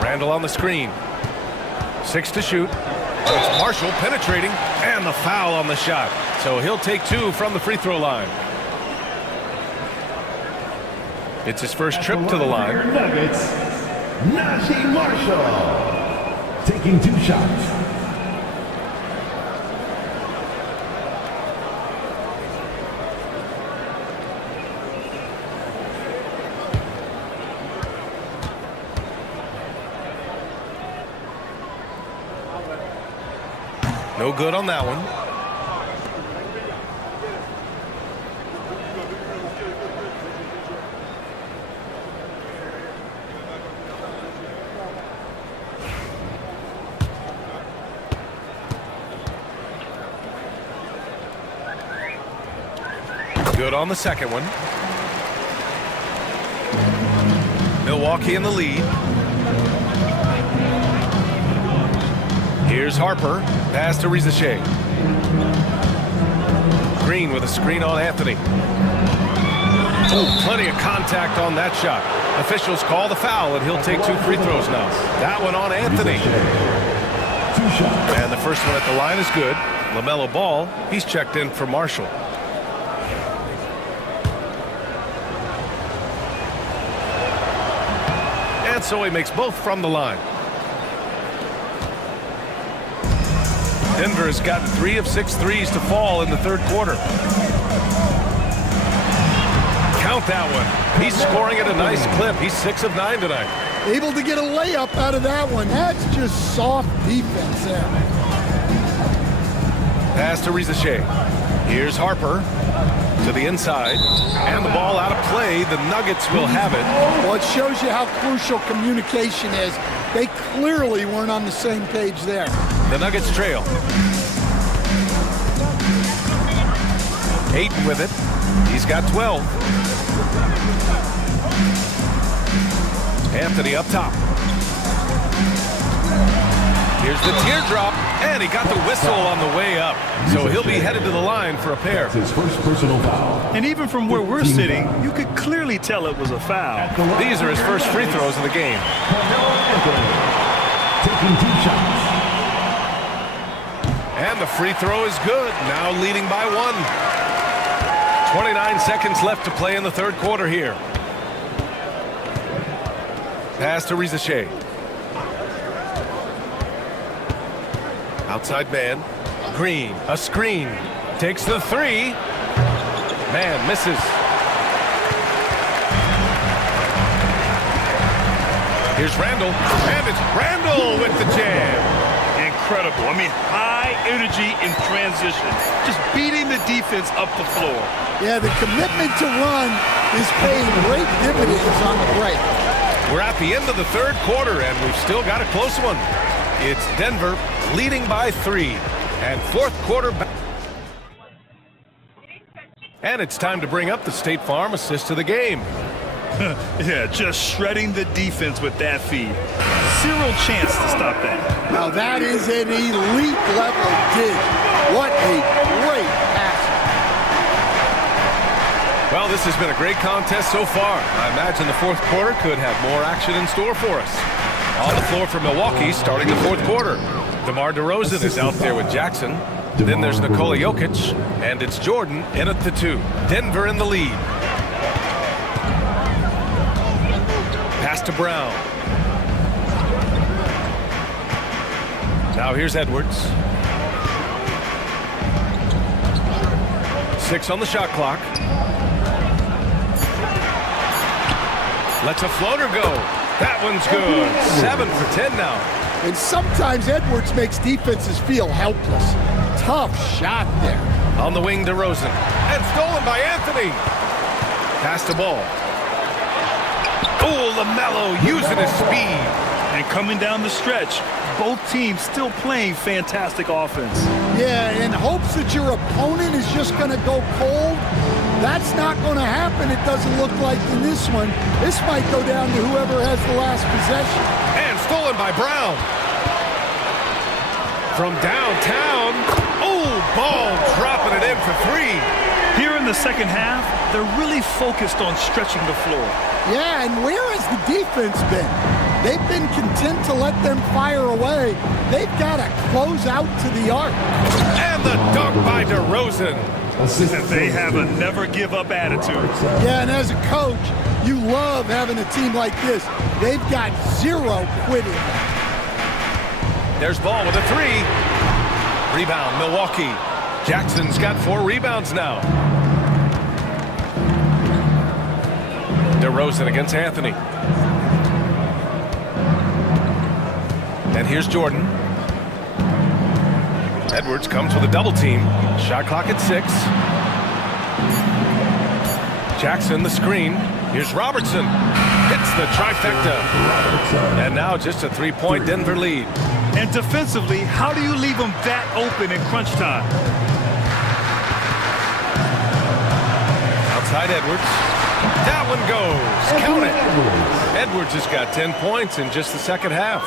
Randall on the screen. 6 to shoot. It's Marshall penetrating, and the foul on the shot. So he'll take 2 from the free throw line. It's his first trip to the line. Nuggets, Najee Marshall, taking 2 shots. No good on that one. Good on the second one. Milwaukee in the lead. Here's Harper. Pass to Rizachet. Green with a screen on Anthony. Oh, plenty of contact on that shot. Officials call the foul, and he'll take 2 free throws now. That one on Anthony. 2 shots. And the first one at the line is good. LaMelo Ball, he's checked in for Marshall. And so he makes both from the line. Denver has gotten 3 of 6 threes to fall in the third quarter. Count that one. He's scoring at a nice clip. He's 6 of 9 tonight. Able to get a layup out of that one. That's just soft defense there. Pass to Rizachet. Here's Harper to the inside. And the ball out of play. The Nuggets will have it. Well, it shows you how crucial communication is. They clearly weren't on the same page there. The Nuggets trail. Ayton with it. He's got 12. Anthony up top. Here's the teardrop, and he got the whistle on the way up. So he'll be headed to the line for a pair. His first personal foul. And even from where we're sitting, you could clearly tell it was a foul. These are his first free throws of the game. Taking 2 shots. And the free throw is good, now leading by 1. 29 seconds left to play in the third quarter here. Pass to Rizachet. Outside man. Green, a screen. Takes the 3. Man misses. Here's Randall, and it's Randall with the jam. Incredible. I mean, high energy in transition. Just beating the defense up the floor. Yeah, the commitment to run is paying great dividends on the break. We're at the end of the third quarter, and we've still got a close one. It's Denver leading by 3. And fourth quarter. And it's time to bring up the State Farm assist of the game. Yeah, just shredding the defense with that feed. Zero chance to stop that. Now that is an elite level dig. What a great pass. Well, this has been a great contest so far. I imagine the fourth quarter could have more action in store for us. On the floor for Milwaukee starting the fourth quarter. DeMar DeRozan is out there with Jackson. Then there's Nikola Jokic, and it's Jordan in at the 2. Denver in the lead. Pass to Brown. Now here's Edwards. 6 on the shot clock. Lets a floater go. That one's good. 7 for 10 now. And sometimes Edwards makes defenses feel helpless. Tough shot there. On the wing, DeRozan. And stolen by Anthony. Pass the ball. Oh, LaMelo using his speed. And coming down the stretch, both teams still playing fantastic offense. Yeah, in hopes that your opponent is just going to go cold. That's not going to happen, it doesn't look like in this one. This might go down to whoever has the last possession. And stolen by Brown. From downtown. Oh, ball dropping it in for 3. Here in the second half, they're really focused on stretching the floor. Yeah, and where has the defense been? They've been content to let them fire away. They've got to close out to the arc. And the dunk by DeRozan. And they have a never-give-up attitude. Yeah, and as a coach, you love having a team like this. They've got 0 quitting. There's Ball with a 3. Rebound, Milwaukee. Jackson's got 4 rebounds now. DeRozan against Anthony. And here's Jordan. Edwards comes with a double team. Shot clock at 6. Jackson the screen. Here's Robertson. Hits the trifecta. And now just a 3-point Denver lead. And defensively, how do you leave them that open in crunch time? Outside Edwards. That one goes. Count it. Edwards has got 10 points in just the second half.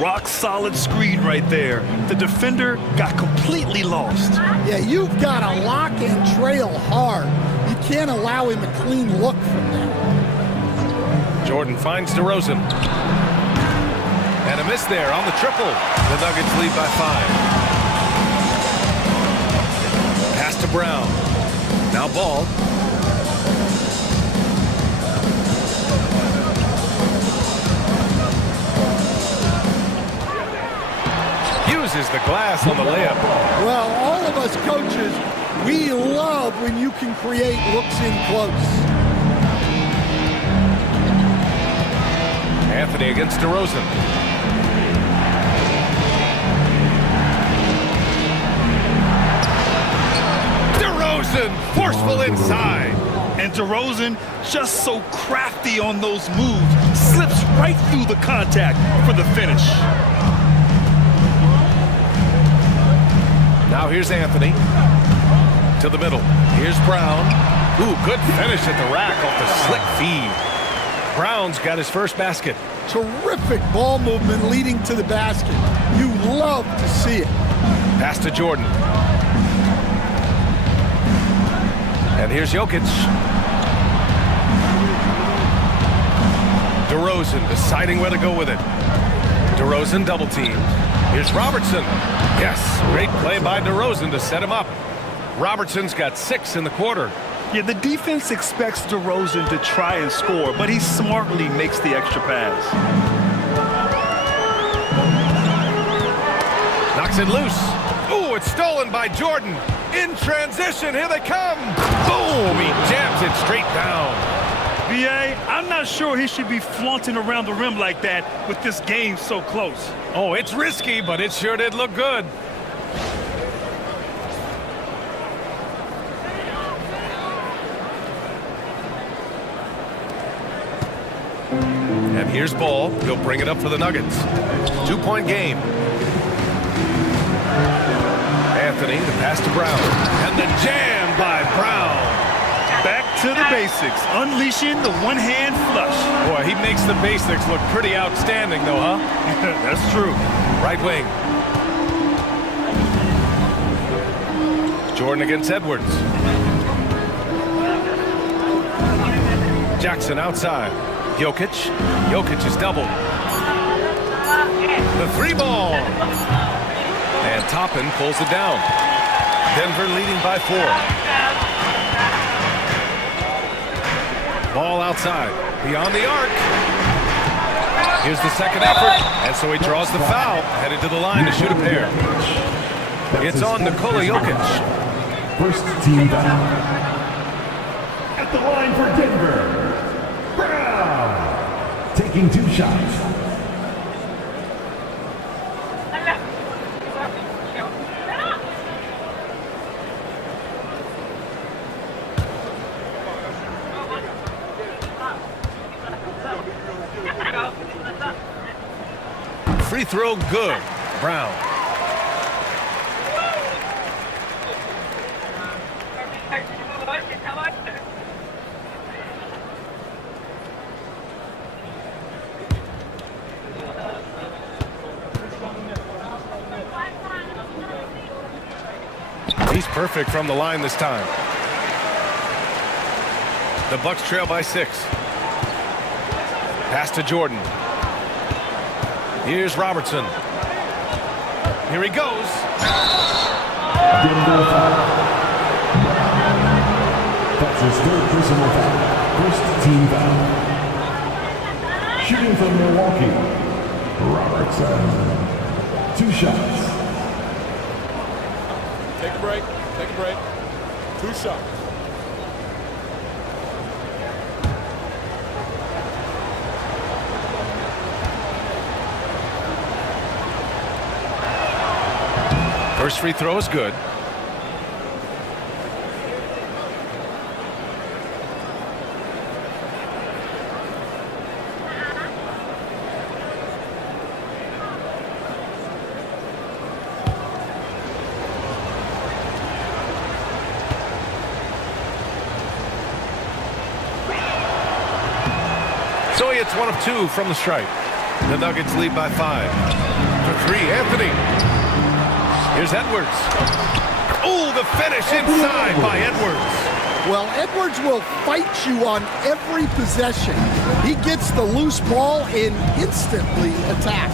Rock solid screen right there. The defender got completely lost. Yeah, you've got to lock and trail hard. You can't allow him a clean look from there. Jordan finds DeRozan. And a miss there on the triple. The Nuggets lead by 5. Pass to Brown. Now Ball. Uses the glass on the layup. Well, all of us coaches, we love when you can create looks in close. Anthony against DeRozan. DeRozan forceful inside. And DeRozan just so crafty on those moves. Slips right through the contact for the finish. Now here's Anthony. To the middle. Here's Brown. Ooh, good finish at the rack off the slick feed. Brown's got his first basket. Terrific ball movement leading to the basket. You love to see it. Pass to Jordan. And here's Jokic. DeRozan deciding where to go with it. DeRozan double teamed. Here's Robertson. Yes, great play by DeRozan to set him up. Robertson's got 6 in the quarter. Yeah, the defense expects DeRozan to try and score, but he smartly makes the extra pass. Knocks it loose. Oh, it's stolen by Jordan. In transition, here they come. Boom, he jams it straight down. B.A., I'm not sure he should be flaunting around the rim like that with this game so close. Oh, it's risky, but it sure did look good. And here's Ball. He'll bring it up for the Nuggets. 2-point game. Anthony, the pass to Brown. And the jam by Brown. Back to the basics, unleashing the one-hand flush. Boy, he makes the basics look pretty outstanding, though, huh? That's true. Right wing. Jordan against Edwards. Jackson outside. Jokic. Jokic is doubled. The 3 ball. And Toppin pulls it down. Denver leading by 4. Ball outside. Beyond the arc. Here's the second effort. And so he draws the foul. Headed to the line to shoot a pair. It's on Nikola Jokic. First team foul. At the line for Denver. Brown. Taking 2 shots. Free throw good. Brown. He's perfect from the line this time. The Bucks trail by 6. Pass to Jordan. Here's Robertson. Here he goes. Denver foul. That's his 3rd personal foul. First team foul. Shooting from Milwaukee. Robertson. 2 shots. Take a break. Take a break. 2 shots. First free throw is good. So it's 1 of 2 from the stripe. The Nuggets lead by 5. For 3, Anthony. Here's Edwards. Oh, the finish inside by Edwards. Well, Edwards will fight you on every possession. He gets the loose ball and instantly attacks.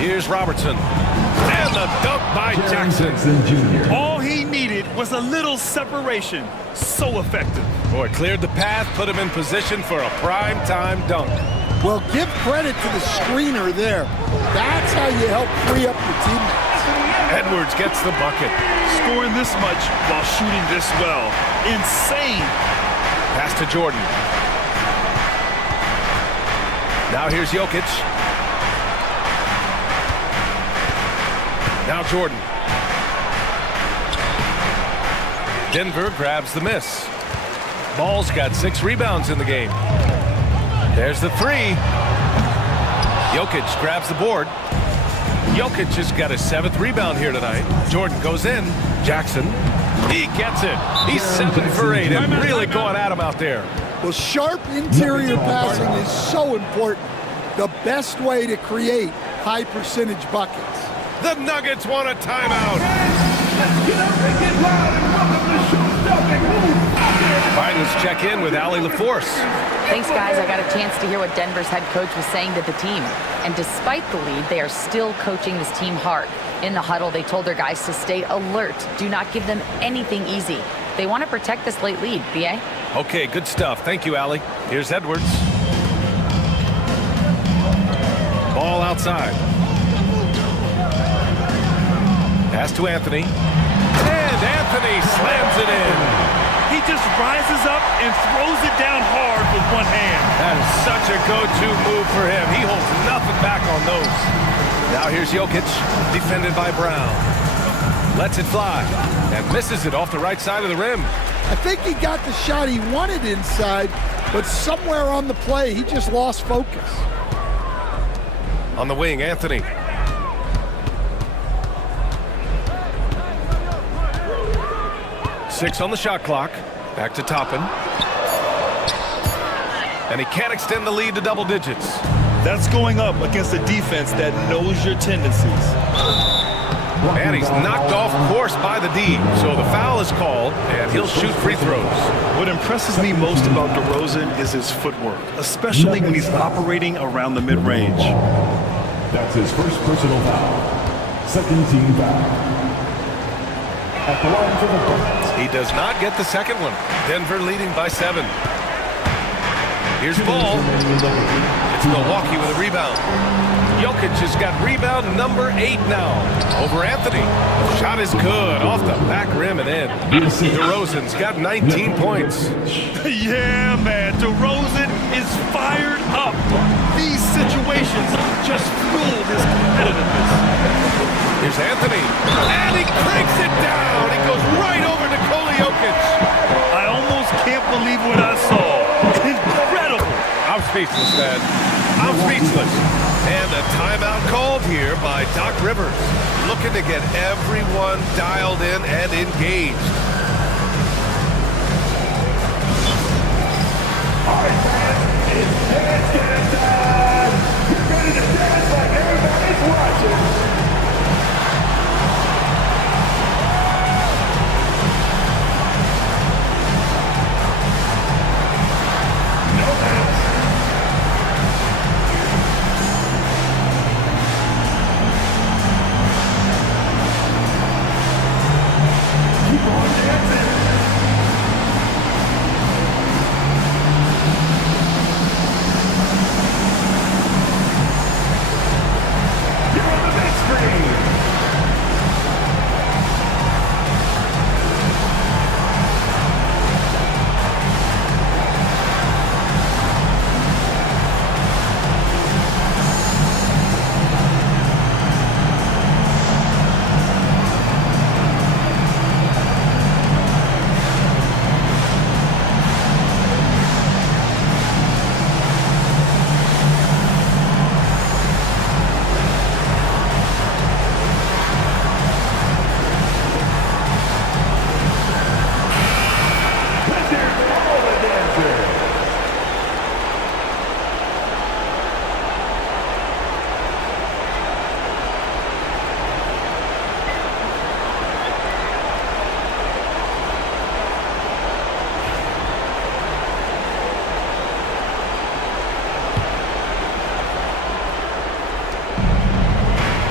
Here's Robertson. And the dunk by Jackson. All he needed was a little separation. So effective. Boy, cleared the path, put him in position for a prime-time dunk. Well, give credit to the screener there. That's how you help free up your teammates. Edwards gets the bucket. Scoring this much while shooting this well. Insane. Pass to Jordan. Now here's Jokic. Now Jordan. Denver grabs the miss. Ball's got 6 rebounds in the game. There's the 3. Jokic grabs the board. Jokic just got his 7th rebound here tonight. Jordan goes in. Jackson. He gets it. He's 7 for 8 and really going at him out there. Well, sharp interior passing is so important. The best way to create high percentage buckets. The Nuggets want a timeout. Let's get up and get loud and welcome to show-stopping. Biden's check in with Allie LaForce. Thanks, guys. I got a chance to hear what Denver's head coach was saying to the team. And despite the lead, they are still coaching this team hard. In the huddle, they told their guys to stay alert. Do not give them anything easy. They want to protect this late lead, B.A. Okay, good stuff. Thank you, Allie. Here's Edwards. Ball outside. Pass to Anthony. And Anthony slams it in. He just rises up and throws it down hard with one hand. That is such a go-to move for him. He holds nothing back on those. Now here's Jokic, defended by Brown. Lets it fly and misses it off the right side of the rim. I think he got the shot he wanted inside, but somewhere on the play, he just lost focus. On the wing, Anthony. Six on the shot clock. Back to Toppin. And he can't extend the lead to double digits. That's going up against a defense that knows your tendencies. And he's knocked off course by the D. So the foul is called, and he'll shoot free throws. What impresses me most about DeRozan is his footwork, especially when he's operating around the mid-range. That's his first personal foul. Second team foul. At the line for the Bucks. He does not get the second one. Denver leading by 7. Here's Ball. It's Milwaukee with a rebound. Jokic has got rebound number 8 now over Anthony. Shot is good off the back rim and in. DeRozan's got 19 points. Yeah, man. DeRozan is fired up. These situations just fuel his competitiveness. Here's Anthony. And he cranks it down. He goes right over Nikola Jokic. I almost can't believe what I saw. Incredible. I'm speechless, man. I'm speechless. And a timeout called here by Doc Rivers, looking to get everyone dialed in and engaged. All right, fans, it's dance time. Get ready to dance like everybody's watching.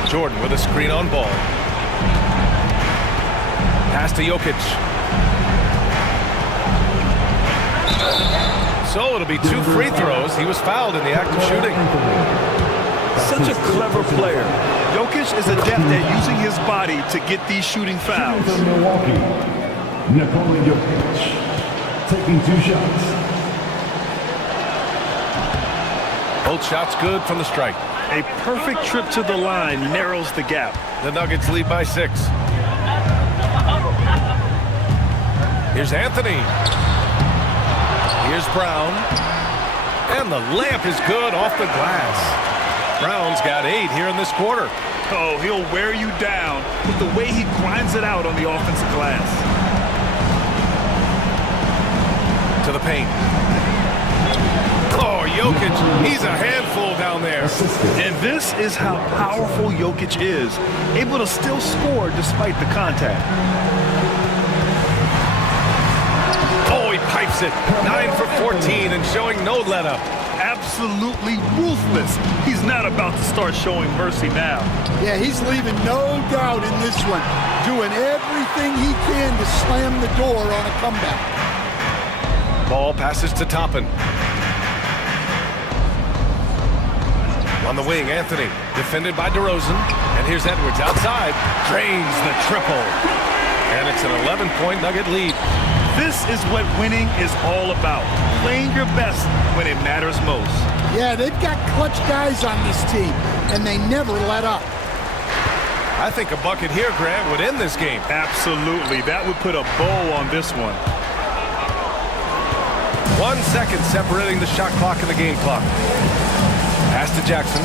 Jordan with a screen on Ball. Pass to Jokic. So it'll be 2 free throws. He was fouled in the act of shooting. Such a clever player. Jokic is adept at using his body to get these shooting fouls. From Milwaukee, Nikola Jokic, taking 2 shots. Both shots good from the strike. A perfect trip to the line narrows the gap. The Nuggets lead by 6. Here's Anthony. Here's Brown. And the layup is good off the glass. Brown's got 8 here in this quarter. Oh, he'll wear you down with the way he grinds it out on the offensive glass. to the paint. Oh, Jokic, he's a handful down there. And this is how powerful Jokic is, able to still score despite the contact. Oh, he pipes it. 9 for 14 and showing no let-up. Absolutely ruthless. He's not about to start showing mercy now. Yeah, he's leaving no doubt in this one, doing everything he can to slam the door on a comeback. Ball passes to Toppin. On the wing, Anthony, defended by DeRozan. And here's Edwards outside, drains the triple. And it's an 11-point Nugget lead. This is what winning is all about, playing your best when it matters most. Yeah, they've got clutch guys on this team, and they never let up. I think a bucket here, Grant, would end this game. Absolutely. That would put a bow on this one. 1 second separating the shot clock and the game clock. Pass to Jackson.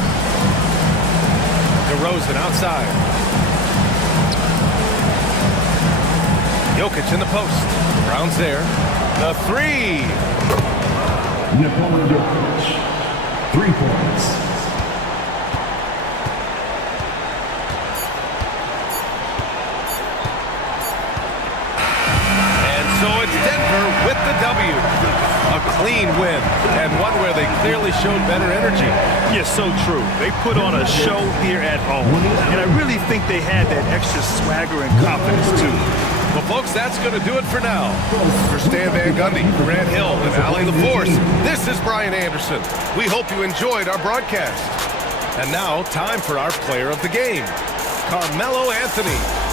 DeRozan outside. Jokic in the post. Brown's there. The three. Nikola Jokic, 3 points. And so it's Denver with the W. A clean win, and one where they clearly showed better energy. Yeah, so true. They put on a show here at home, and I really think they had that extra swagger and confidence, too. Well, folks, that's going to do it for now. For Stan Van Gundy, Grant Hill, and Ali LaForce, this is Brian Anderson. We hope you enjoyed our broadcast. And now, time for our player of the game, Carmelo Anthony.